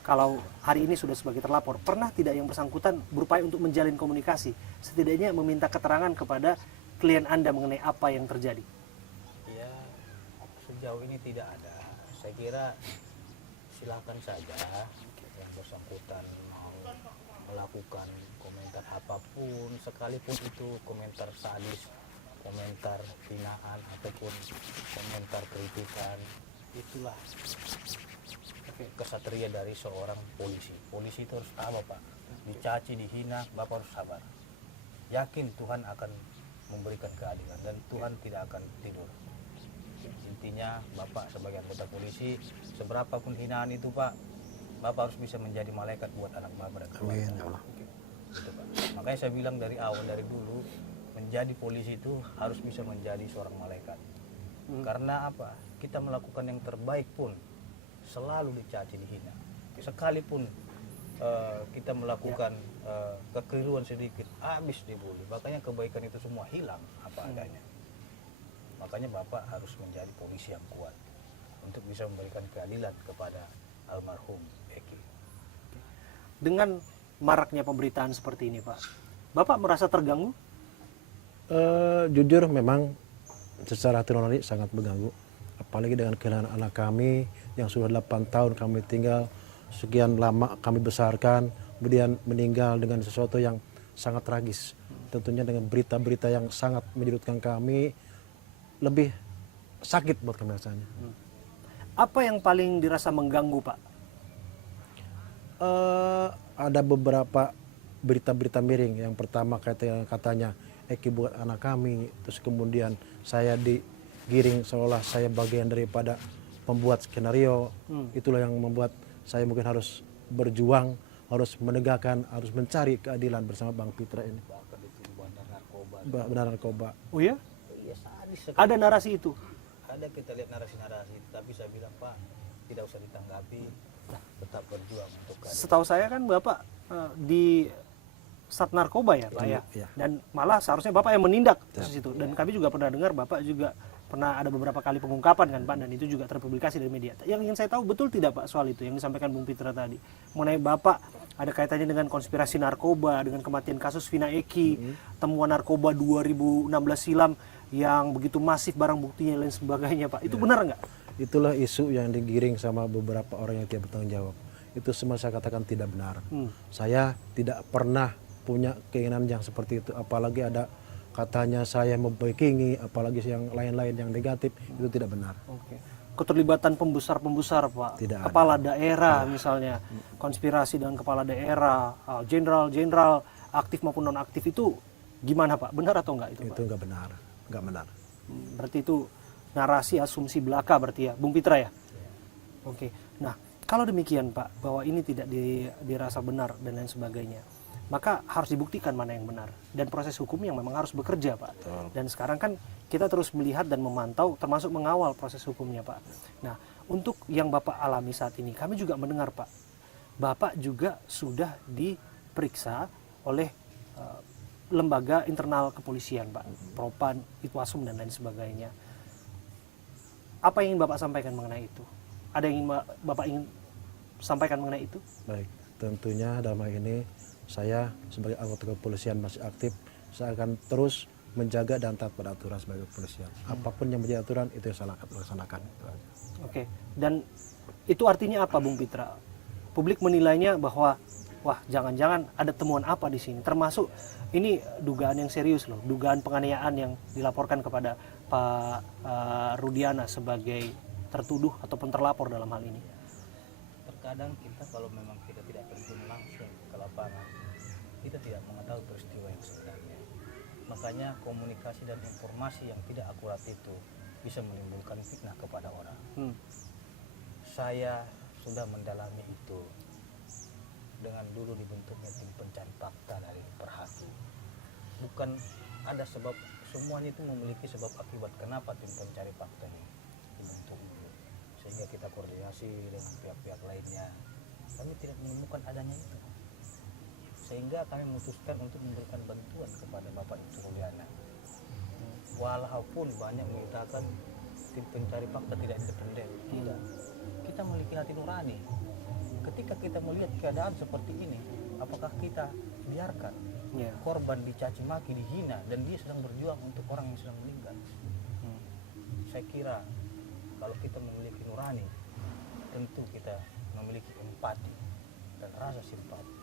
kalau hari ini sudah sebagai terlapor, pernah tidak yang bersangkutan berupaya untuk menjalin komunikasi, setidaknya meminta keterangan kepada klien Anda mengenai apa yang terjadi? Ya, sejauh ini tidak ada. Saya kira silakan saja yang bersangkutan mau melakukan komentar apapun, sekalipun itu komentar sadis, komentar hinaan ataupun komentar kritikan, itulah kesatria dari seorang polisi. Polisi itu harus tahu, Pak, dicaci, dihina, Bapak harus sabar. Yakin Tuhan akan memberikan keadilan dan Tuhan tidak akan tidur. Intinya Bapak sebagai anggota polisi, seberapapun hinaan itu, Pak, Bapak harus bisa menjadi malaikat buat anak Bapak dan keluarga. Gitu, Pak. Makanya saya bilang dari awal, dari dulu, menjadi polisi itu harus bisa menjadi seorang malaikat. Karena apa? Kita melakukan yang terbaik pun selalu dicaci, dihina. Sekalipun kita melakukan kekeliruan sedikit, habis dibully. Makanya kebaikan itu semua hilang apa adanya. Makanya Bapak harus menjadi polisi yang kuat untuk bisa memberikan keadilan kepada almarhum Eki. Dengan maraknya pemberitaan seperti ini, Pak, Bapak merasa terganggu? Jujur memang secara hati nurani sangat mengganggu. Apalagi dengan kehilangan anak kami yang sudah 8 tahun kami tinggal, sekian lama kami besarkan, kemudian meninggal dengan sesuatu yang sangat tragis. Tentunya dengan berita-berita yang sangat menyudutkan kami, lebih sakit buat kami rasanya. Apa yang paling dirasa mengganggu, Pak? Ada beberapa berita-berita miring. Yang pertama katanya Eki buat anak kami, terus kemudian saya digiring seolah saya bagian daripada pembuat skenario. Itulah yang membuat saya mungkin harus berjuang, harus menegakkan, harus mencari keadilan bersama Bang Pitra ini. Bahkan itu bandar narkoba. Benar narkoba. Oh ya? Iya, sadis sekali. Ada narasi itu? Ada, kita lihat narasi-narasi, tapi saya bilang, Pak, tidak usah ditanggapi, tetap berjuang untuk keadilan. Setahu saya kan Bapak di Sat Narkoba ya, Pak ya. Iya. Dan malah seharusnya Bapak yang menindak kasus itu. Dan kami juga pernah dengar Bapak juga pernah ada beberapa kali pengungkapan kan Pak, dan itu juga terpublikasi dari media. Yang ingin saya tahu betul tidak Pak soal itu yang disampaikan Bung Pitra tadi mengenai Bapak ada kaitannya dengan konspirasi narkoba, dengan kematian kasus Vina Eki, temuan narkoba 2016 silam yang begitu masif barang buktinya dan lain sebagainya Pak. Itu benar nggak? Itulah isu yang digiring sama beberapa orang yang tidak bertanggung jawab. Itu semua saya katakan tidak benar. Saya tidak pernah punya keinginan yang seperti itu. Apalagi ada katanya saya membaikingi, apalagi yang lain-lain yang negatif, itu tidak benar. Oke. Keterlibatan pembesar-pembesar Pak, Tidak ada. kepala daerah misalnya, konspirasi dengan kepala daerah, jenderal-jenderal aktif maupun non aktif itu gimana Pak? Benar atau enggak itu Pak? Itu enggak benar, enggak benar. Berarti itu narasi asumsi belaka berarti ya, Bung Pitra ya? Oke. Nah, kalau demikian Pak, bahwa ini tidak dirasa benar dan lain sebagainya, maka harus dibuktikan mana yang benar. Dan proses hukum yang memang harus bekerja Pak. Betul. Dan sekarang kan kita terus melihat dan memantau, termasuk mengawal proses hukumnya Pak. Nah, untuk yang Bapak alami saat ini, kami juga mendengar Pak, Bapak juga sudah diperiksa oleh lembaga internal kepolisian Pak, Propan, Itwasum dan lain sebagainya. Apa yang ingin Bapak sampaikan mengenai itu? Ada yang ingin Bapak ingin sampaikan mengenai itu? Baik, tentunya dalam hal ini saya sebagai anggota kepolisian masih aktif, saya akan terus menjaga dan taat pada aturan sebagai kepolisian. Apapun yang menjadi aturan itu yang saya laksanakan. Oke, dan itu artinya apa Bung Pitra? Publik menilainya bahwa wah jangan-jangan ada temuan apa di sini, termasuk ini dugaan yang serius loh, dugaan penganiayaan yang dilaporkan kepada Pak Rudiana sebagai tertuduh ataupun terlapor dalam hal ini. Terkadang kita kalau memang kita tidak terjun langsung ke lapangan, kita tidak mengetahui peristiwa yang sebenarnya. Makanya komunikasi dan informasi yang tidak akurat itu bisa menimbulkan fitnah kepada orang. Saya sudah mendalami itu dengan dulu dibentuknya tim pencari fakta dari Perhati. Bukan ada sebab, semuanya itu memiliki sebab akibat kenapa tim pencari fakta ini dibentuk itu. Sehingga kita koordinasi dengan pihak-pihak lainnya, kami tidak menemukan adanya itu. Sehingga kami memutuskan untuk memberikan bantuan kepada Bapak Ibtu Rudiana. Walaupun banyak mengatakan tim pencari fakta tidak independen, tidak. Kita memiliki hati nurani. Ketika kita melihat keadaan seperti ini, apakah kita biarkan korban dicaci maki, dihina, dan dia sedang berjuang untuk orang yang sedang meninggal? Saya kira kalau kita memiliki nurani, tentu kita memiliki empati dan rasa simpati,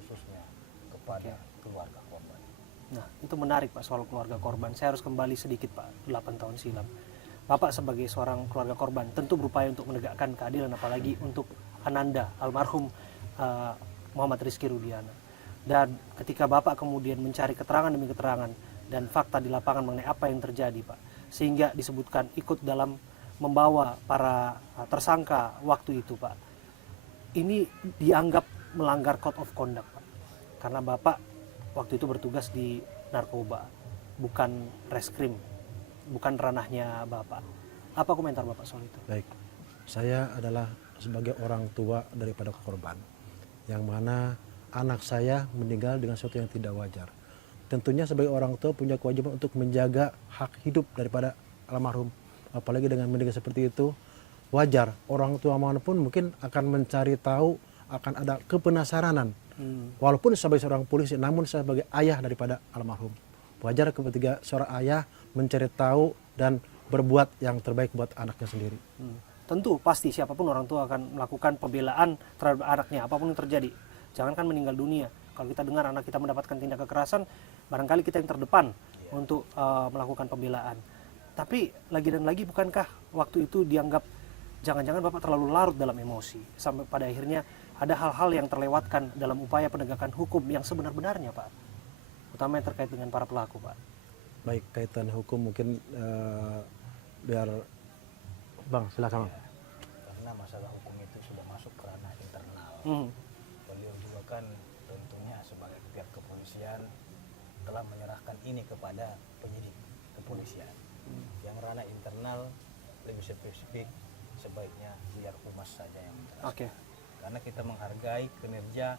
khususnya kepada keluarga korban. Nah, itu menarik Pak soal keluarga korban. Saya harus kembali sedikit Pak, 8 tahun silam. Bapak sebagai seorang keluarga korban tentu berupaya untuk menegakkan keadilan, apalagi untuk Ananda, almarhum Muhammad Rizky Rudiana. Dan ketika Bapak kemudian mencari keterangan demi keterangan dan fakta di lapangan mengenai apa yang terjadi Pak, sehingga disebutkan ikut dalam membawa para tersangka waktu itu Pak, ini dianggap melanggar code of conduct Pak, karena Bapak waktu itu bertugas di narkoba, bukan reskrim, bukan ranahnya Bapak. Apa komentar Bapak soal itu? Baik, saya adalah sebagai orang tua daripada korban, yang mana anak saya meninggal dengan sesuatu yang tidak wajar. Tentunya sebagai orang tua punya kewajiban untuk menjaga hak hidup daripada almarhum. Apalagi dengan meninggal seperti itu, wajar orang tua manapun mungkin akan mencari tahu, akan ada kepenasaranan. Walaupun sebagai seorang polisi, namun saya sebagai ayah daripada almarhum. Wajar ketika seorang ayah mencari tahu dan berbuat yang terbaik buat anaknya sendiri. Tentu pasti siapapun orang tua akan melakukan pembelaan terhadap anaknya, apapun yang terjadi. Jangankan meninggal dunia, kalau kita dengar anak kita mendapatkan tindak kekerasan, barangkali kita yang terdepan untuk melakukan pembelaan. Tapi lagi dan lagi bukankah waktu itu dianggap jangan-jangan Bapak terlalu larut dalam emosi sampai pada akhirnya ada hal-hal yang terlewatkan dalam upaya penegakan hukum yang sebenar-benarnya Pak, utamanya terkait dengan para pelaku Pak. Baik, kaitan hukum mungkin biar Bang silakan. Bang. Karena masalah hukum itu sudah masuk ke ranah internal. Beliau juga kan tentunya sebagai pihak kepolisian telah menyerahkan ini kepada penyidik kepolisian. Yang ranah internal lebih spesifik sebaiknya biar humas saja yang menjelaskan. Oke. Karena kita menghargai kinerja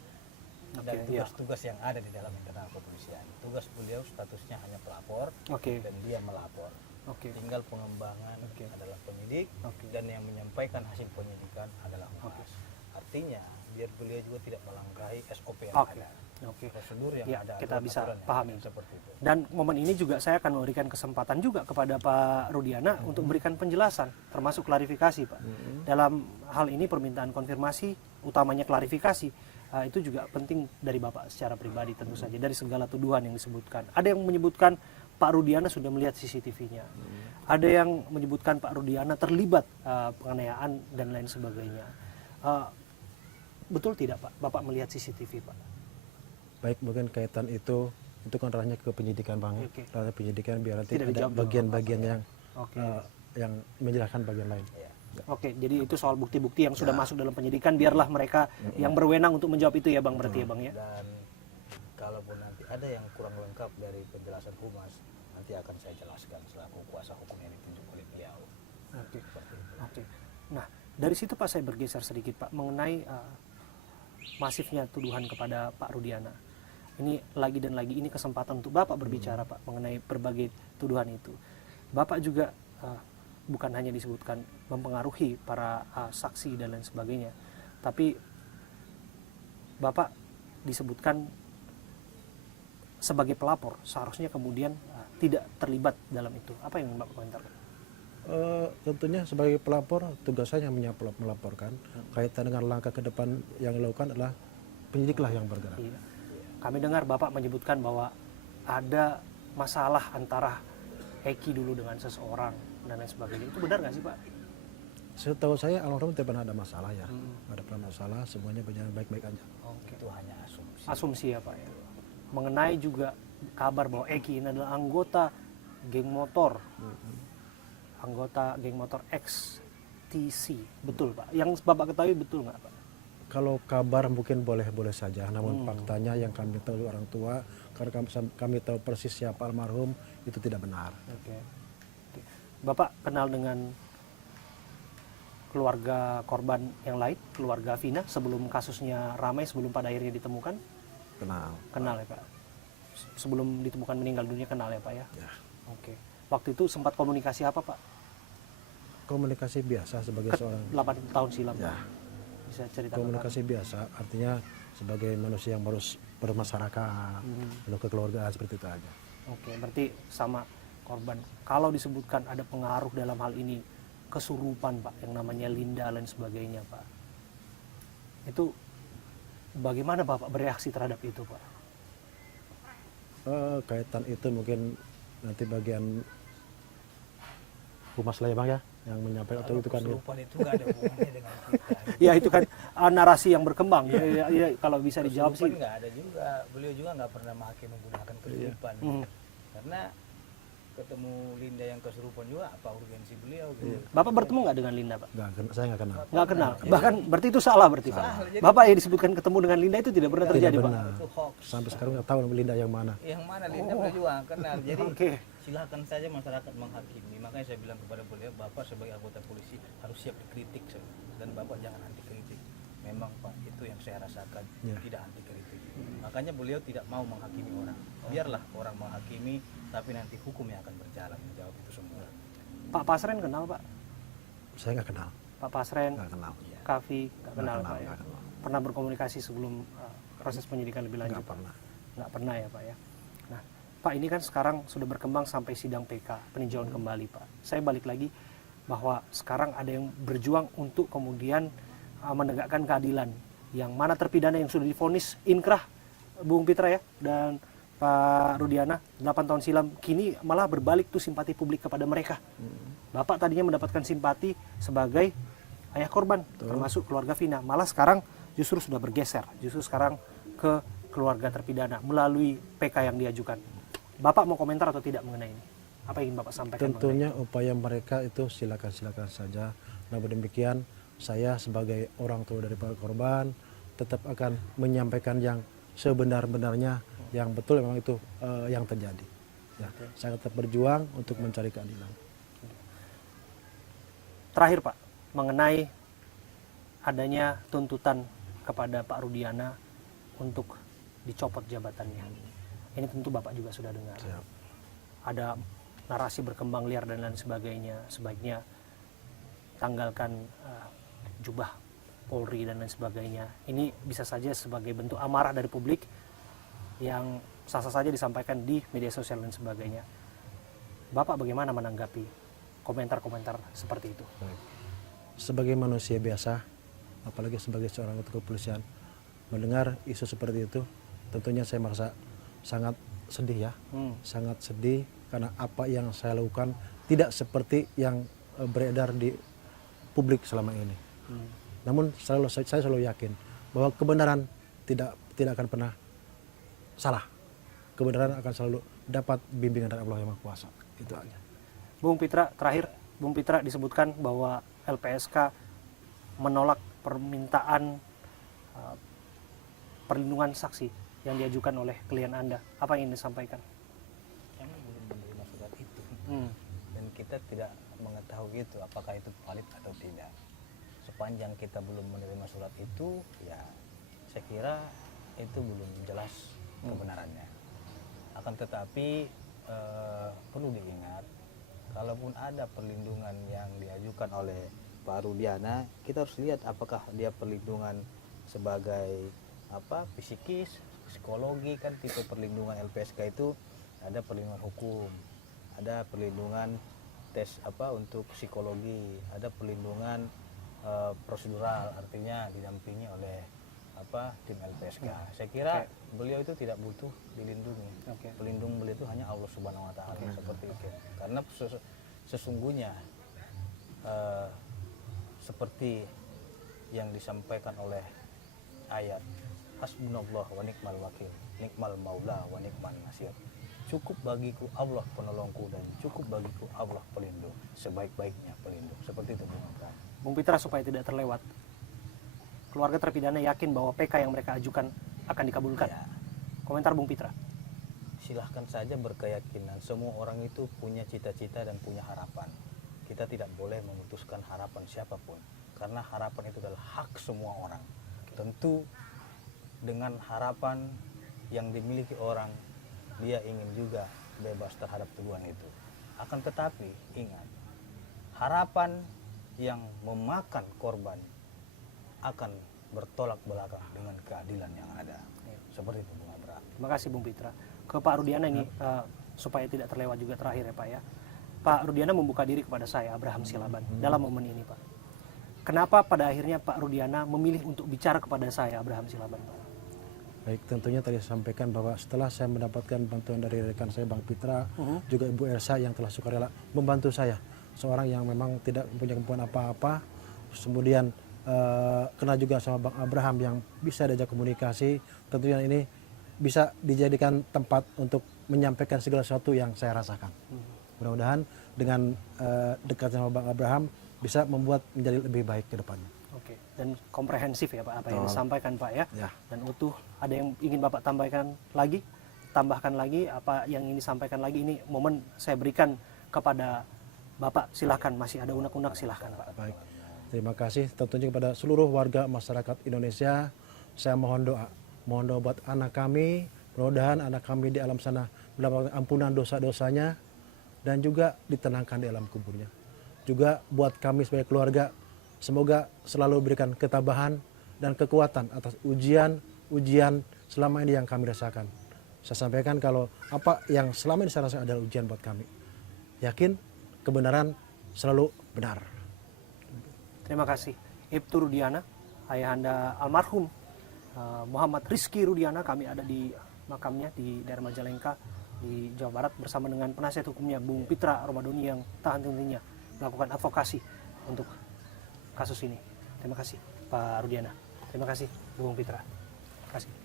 dan tugas-tugas yang ada di dalam internal kepolisian. Tugas beliau statusnya hanya pelapor dan dia melapor. Tinggal pengembangan adalah penyidik dan yang menyampaikan hasil penyidikan adalah humas. Artinya biar beliau juga tidak melangkahi SOP yang ada. Prosedur yang ada. Kita bisa pahami seperti itu. Dan momen ini juga saya akan memberikan kesempatan juga kepada Pak Rudiana untuk memberikan penjelasan, termasuk klarifikasi Pak. Dalam hal ini permintaan konfirmasi, utamanya klarifikasi, itu juga penting dari Bapak secara pribadi tentu saja, dari segala tuduhan yang disebutkan. Ada yang menyebutkan Pak Rudiana sudah melihat CCTV-nya. Ada yang menyebutkan Pak Rudiana terlibat penganiayaan dan lain sebagainya. Betul tidak Pak, Bapak melihat CCTV Pak? Baik, mungkin kaitan itu kan ranahnya ke penyidikan Bang. Ranah penyidikan biar nanti Tidak ada dijawab bagian-bagian yang menjelaskan bagian lain. Jadi itu soal bukti-bukti yang sudah masuk dalam penyidikan, biarlah mereka yang berwenang untuk menjawab itu ya Bang, berarti ya Bang ya. Dan kalaupun nanti ada yang kurang lengkap dari penjelasan humas, nanti akan saya jelaskan selaku kuasa hukum yang ditunjuk oleh beliau. Nah, dari situ Pak saya bergeser sedikit Pak mengenai masifnya tuduhan kepada Pak Rudiana. Ini lagi dan lagi ini kesempatan untuk Bapak berbicara Pak mengenai berbagai tuduhan itu. Bapak juga bukan hanya disebutkan mempengaruhi para saksi dan lain sebagainya, tapi Bapak disebutkan sebagai pelapor, seharusnya kemudian tidak terlibat dalam itu. Apa yang Bapak komentarkan? Tentunya sebagai pelapor tugas saya hanya melaporkan. Kaitan dengan langkah ke depan yang dilakukan adalah penyidiklah yang bergerak. Iya. Kami dengar Bapak menyebutkan bahwa ada masalah antara Eki dulu dengan seseorang dan lain sebagainya. Itu benar nggak sih Pak? Setahu saya almarhum tidak pernah ada masalah ya. Ada pernah masalah, semuanya berjalan baik-baik aja. Itu hanya asumsi. Asumsi ya Pak ya. Mengenai juga kabar bahwa Eki ini adalah anggota geng motor. Anggota geng motor XTC. Betul Pak? Yang Bapak ketahui betul nggak Pak? Kalau kabar mungkin boleh-boleh saja, namun faktanya yang kami tahu orang tua, karena kami tahu persis siapa almarhum, itu tidak benar. Bapak kenal dengan keluarga korban yang lain, keluarga Vina, sebelum kasusnya ramai, sebelum pada akhirnya ditemukan? Kenal ya Pak? Sebelum ditemukan meninggal dunia kenal ya Pak ya? Waktu itu sempat komunikasi apa Pak? Komunikasi biasa sebagai seorang 8 tahun silam Pak? Bisa ceritakan? Komunikasi biasa, artinya sebagai manusia yang harus bermasyarakat, lalu kekeluargaan seperti itu aja. Berarti sama korban. Kalau disebutkan ada pengaruh dalam hal ini, kesurupan Pak, yang namanya Linda dan sebagainya Pak, itu bagaimana Bapak bereaksi terhadap itu Pak? Kaitan itu mungkin nanti bagian humas lah ya Bang ya, yang menyampaikan atau itu kan kesurupan itu nggak ada hubungannya dengan kita. Ya itu kan narasi yang berkembang. Ya, kalau bisa dijawab sih. Nggak ada juga. Beliau juga nggak pernah menghakimi menggunakan kesurupan. Karena ketemu Linda yang kesurupan juga apa urgensi beliau gitu. Bapak bertemu nggak dengan Linda Pak? Saya nggak kenal. Nggak kenal. Bahkan berarti itu salah berarti Pak. Bapak yang disebutkan ketemu dengan Linda itu tidak pernah terjadi Pak. Itu hoax. Sampai sekarang nggak tahu Linda yang mana. Yang mana Linda beliau juga nggak kenal. Jadi silakan saja masyarakat menghakimi. Makanya saya bilang kepada beliau, Bapak sebagai anggota polisi harus siap dikritik dan Bapak jangan anti kritik. Memang Pak, itu yang saya rasakan, tidak anti kritik. Makanya beliau tidak mau menghakimi orang. Biarlah orang menghakimi, tapi nanti hukum yang akan berjalan menjawab itu semua. Pak Pasren kenal Pak? Saya nggak kenal. Pak Pasren, Nggak kenal. Kavi nggak kenal Pak ya? Nggak kenal. Pernah berkomunikasi sebelum proses penyidikan lebih lanjut? Nggak pernah ya Pak ya. Nah Pak, ini kan sekarang sudah berkembang sampai sidang PK, peninjauan kembali Pak. Saya balik lagi bahwa sekarang ada yang berjuang untuk kemudian menegakkan keadilan, yang mana terpidana yang sudah divonis inkrah Bung Pitra ya, dan Pak Rudiana, 8 tahun silam, kini malah berbalik tuh simpati publik kepada mereka. Bapak tadinya mendapatkan simpati sebagai ayah korban, termasuk keluarga Vina. Malah sekarang justru sudah bergeser, justru sekarang ke keluarga terpidana melalui PK yang diajukan. Bapak mau komentar atau tidak mengenai ini? Apa yang ingin Bapak sampaikan? Tentunya upaya mereka itu silakan saja. Namun demikian, saya sebagai orang tua dari para korban tetap akan menyampaikan yang sebenar-benarnya, yang betul memang itu yang terjadi. Ya, saya tetap berjuang untuk mencari keadilan. Terakhir Pak, mengenai adanya tuntutan kepada Pak Rudiana untuk dicopot jabatannya. Ini tentu Bapak juga sudah dengar. Siap. Ada narasi berkembang liar dan lain sebagainya, sebaiknya tanggalkan jubah Polri dan lain sebagainya. Ini bisa saja sebagai bentuk amarah dari publik yang sah-sah saja disampaikan di media sosial dan sebagainya. Bapak bagaimana menanggapi komentar-komentar seperti itu? Sebagai manusia biasa, apalagi sebagai seorang anggota kepolisian, mendengar isu seperti itu, tentunya saya merasa sangat sedih ya, sangat sedih karena apa yang saya lakukan tidak seperti yang beredar di publik selama ini. Namun saya selalu yakin bahwa kebenaran tidak akan pernah salah. Kebenaran akan selalu dapat bimbingan dari Allah yang Maha Kuasa. Itu aja. Bung Pitra, terakhir, Bung Pitra disebutkan bahwa LPSK menolak permintaan perlindungan saksi yang diajukan oleh klien Anda. Apa yang ingin disampaikan? Kami belum menerima surat itu. Dan kita tidak mengetahui itu apakah itu valid atau tidak. Sepanjang kita belum menerima surat itu, ya saya kira itu belum jelas kebenarannya. Akan tetapi perlu diingat, kalaupun ada perlindungan yang diajukan oleh Pak Rudiana, kita harus lihat apakah dia perlindungan sebagai psikis, psikologi. Kan tipe perlindungan LPSK itu ada perlindungan hukum, ada perlindungan tes untuk psikologi, ada perlindungan prosedural, artinya didampingi oleh tim LPSK. Saya kira beliau itu tidak butuh dilindungi. Pelindung beliau itu hanya Allah Subhanahu Wa Taala, seperti itu. Karena sesungguhnya seperti yang disampaikan oleh ayat Hasbunallah wa ni'mal wakil, nikmal maula wa ni'man nasir. Cukup bagiku Allah penolongku dan cukup bagiku Allah pelindung, sebaik-baiknya pelindung. Seperti itu Bung Pitra, supaya tidak terlewat, keluarga terpidana yakin bahwa PK yang mereka ajukan akan dikabulkan. Ya. Komentar Bung Pitra. Silahkan saja berkeyakinan. Semua orang itu punya cita-cita dan punya harapan. Kita tidak boleh memutuskan harapan siapapun, karena harapan itu adalah hak semua orang. Tentu dengan harapan yang dimiliki orang, dia ingin juga bebas terhadap tuduhan itu. Akan tetapi ingat, harapan yang memakan korban akan bertolak belakang dengan keadilan yang ada. Seperti itu Bung Abraham. Terima kasih Bung Pitra. Ke Pak Rudiana ini, supaya tidak terlewat juga terakhir ya Pak ya. Pak Rudiana membuka diri kepada saya, Abraham Silaban, dalam momen ini Pak. Kenapa pada akhirnya Pak Rudiana memilih untuk bicara kepada saya, Abraham Silaban Pak? Baik, tentunya tadi saya sampaikan bahwa setelah saya mendapatkan bantuan dari rekan saya Bang Pitra, juga Ibu Elsa yang telah sukarela membantu saya, seorang yang memang tidak punya kemampuan apa-apa, kemudian kena juga sama Bang Abraham yang bisa diajak komunikasi, tentunya ini bisa dijadikan tempat untuk menyampaikan segala sesuatu yang saya rasakan. Mudah-mudahan dengan dekatnya sama Bang Abraham bisa membuat menjadi lebih baik ke depannya. Oke, dan komprehensif ya Pak apa yang disampaikan Pak ya, Ya. dan utuh. Ada yang ingin Bapak tambahkan lagi apa yang ingin disampaikan lagi? Ini momen saya berikan kepada Bapak, silahkan, masih ada unek-unek, silahkan Pak. Baik, terima kasih tentunya kepada seluruh warga masyarakat Indonesia. Saya mohon doa buat anak kami, mudah-mudahan anak kami di alam sana mendapatkan ampunan dosa-dosanya dan juga ditenangkan di alam kuburnya. Juga buat kami sebagai keluarga, semoga selalu berikan ketabahan dan kekuatan atas ujian selama ini yang kami rasakan. Saya sampaikan kalau apa yang selama ini saya rasakan adalah ujian buat kami. Yakin kebenaran selalu benar. Terima kasih. Ibtu Rudiana, ayahanda almarhum Muhammad Rizky Rudiana, kami ada di makamnya di daerah Majalengka di Jawa Barat bersama dengan penasihat hukumnya Bung Pitra Romadoni yang tak henti-hentinya melakukan advokasi untuk kasus ini. Terima kasih Pak Rudiana. Terima kasih Bung Pitra. Terima kasih.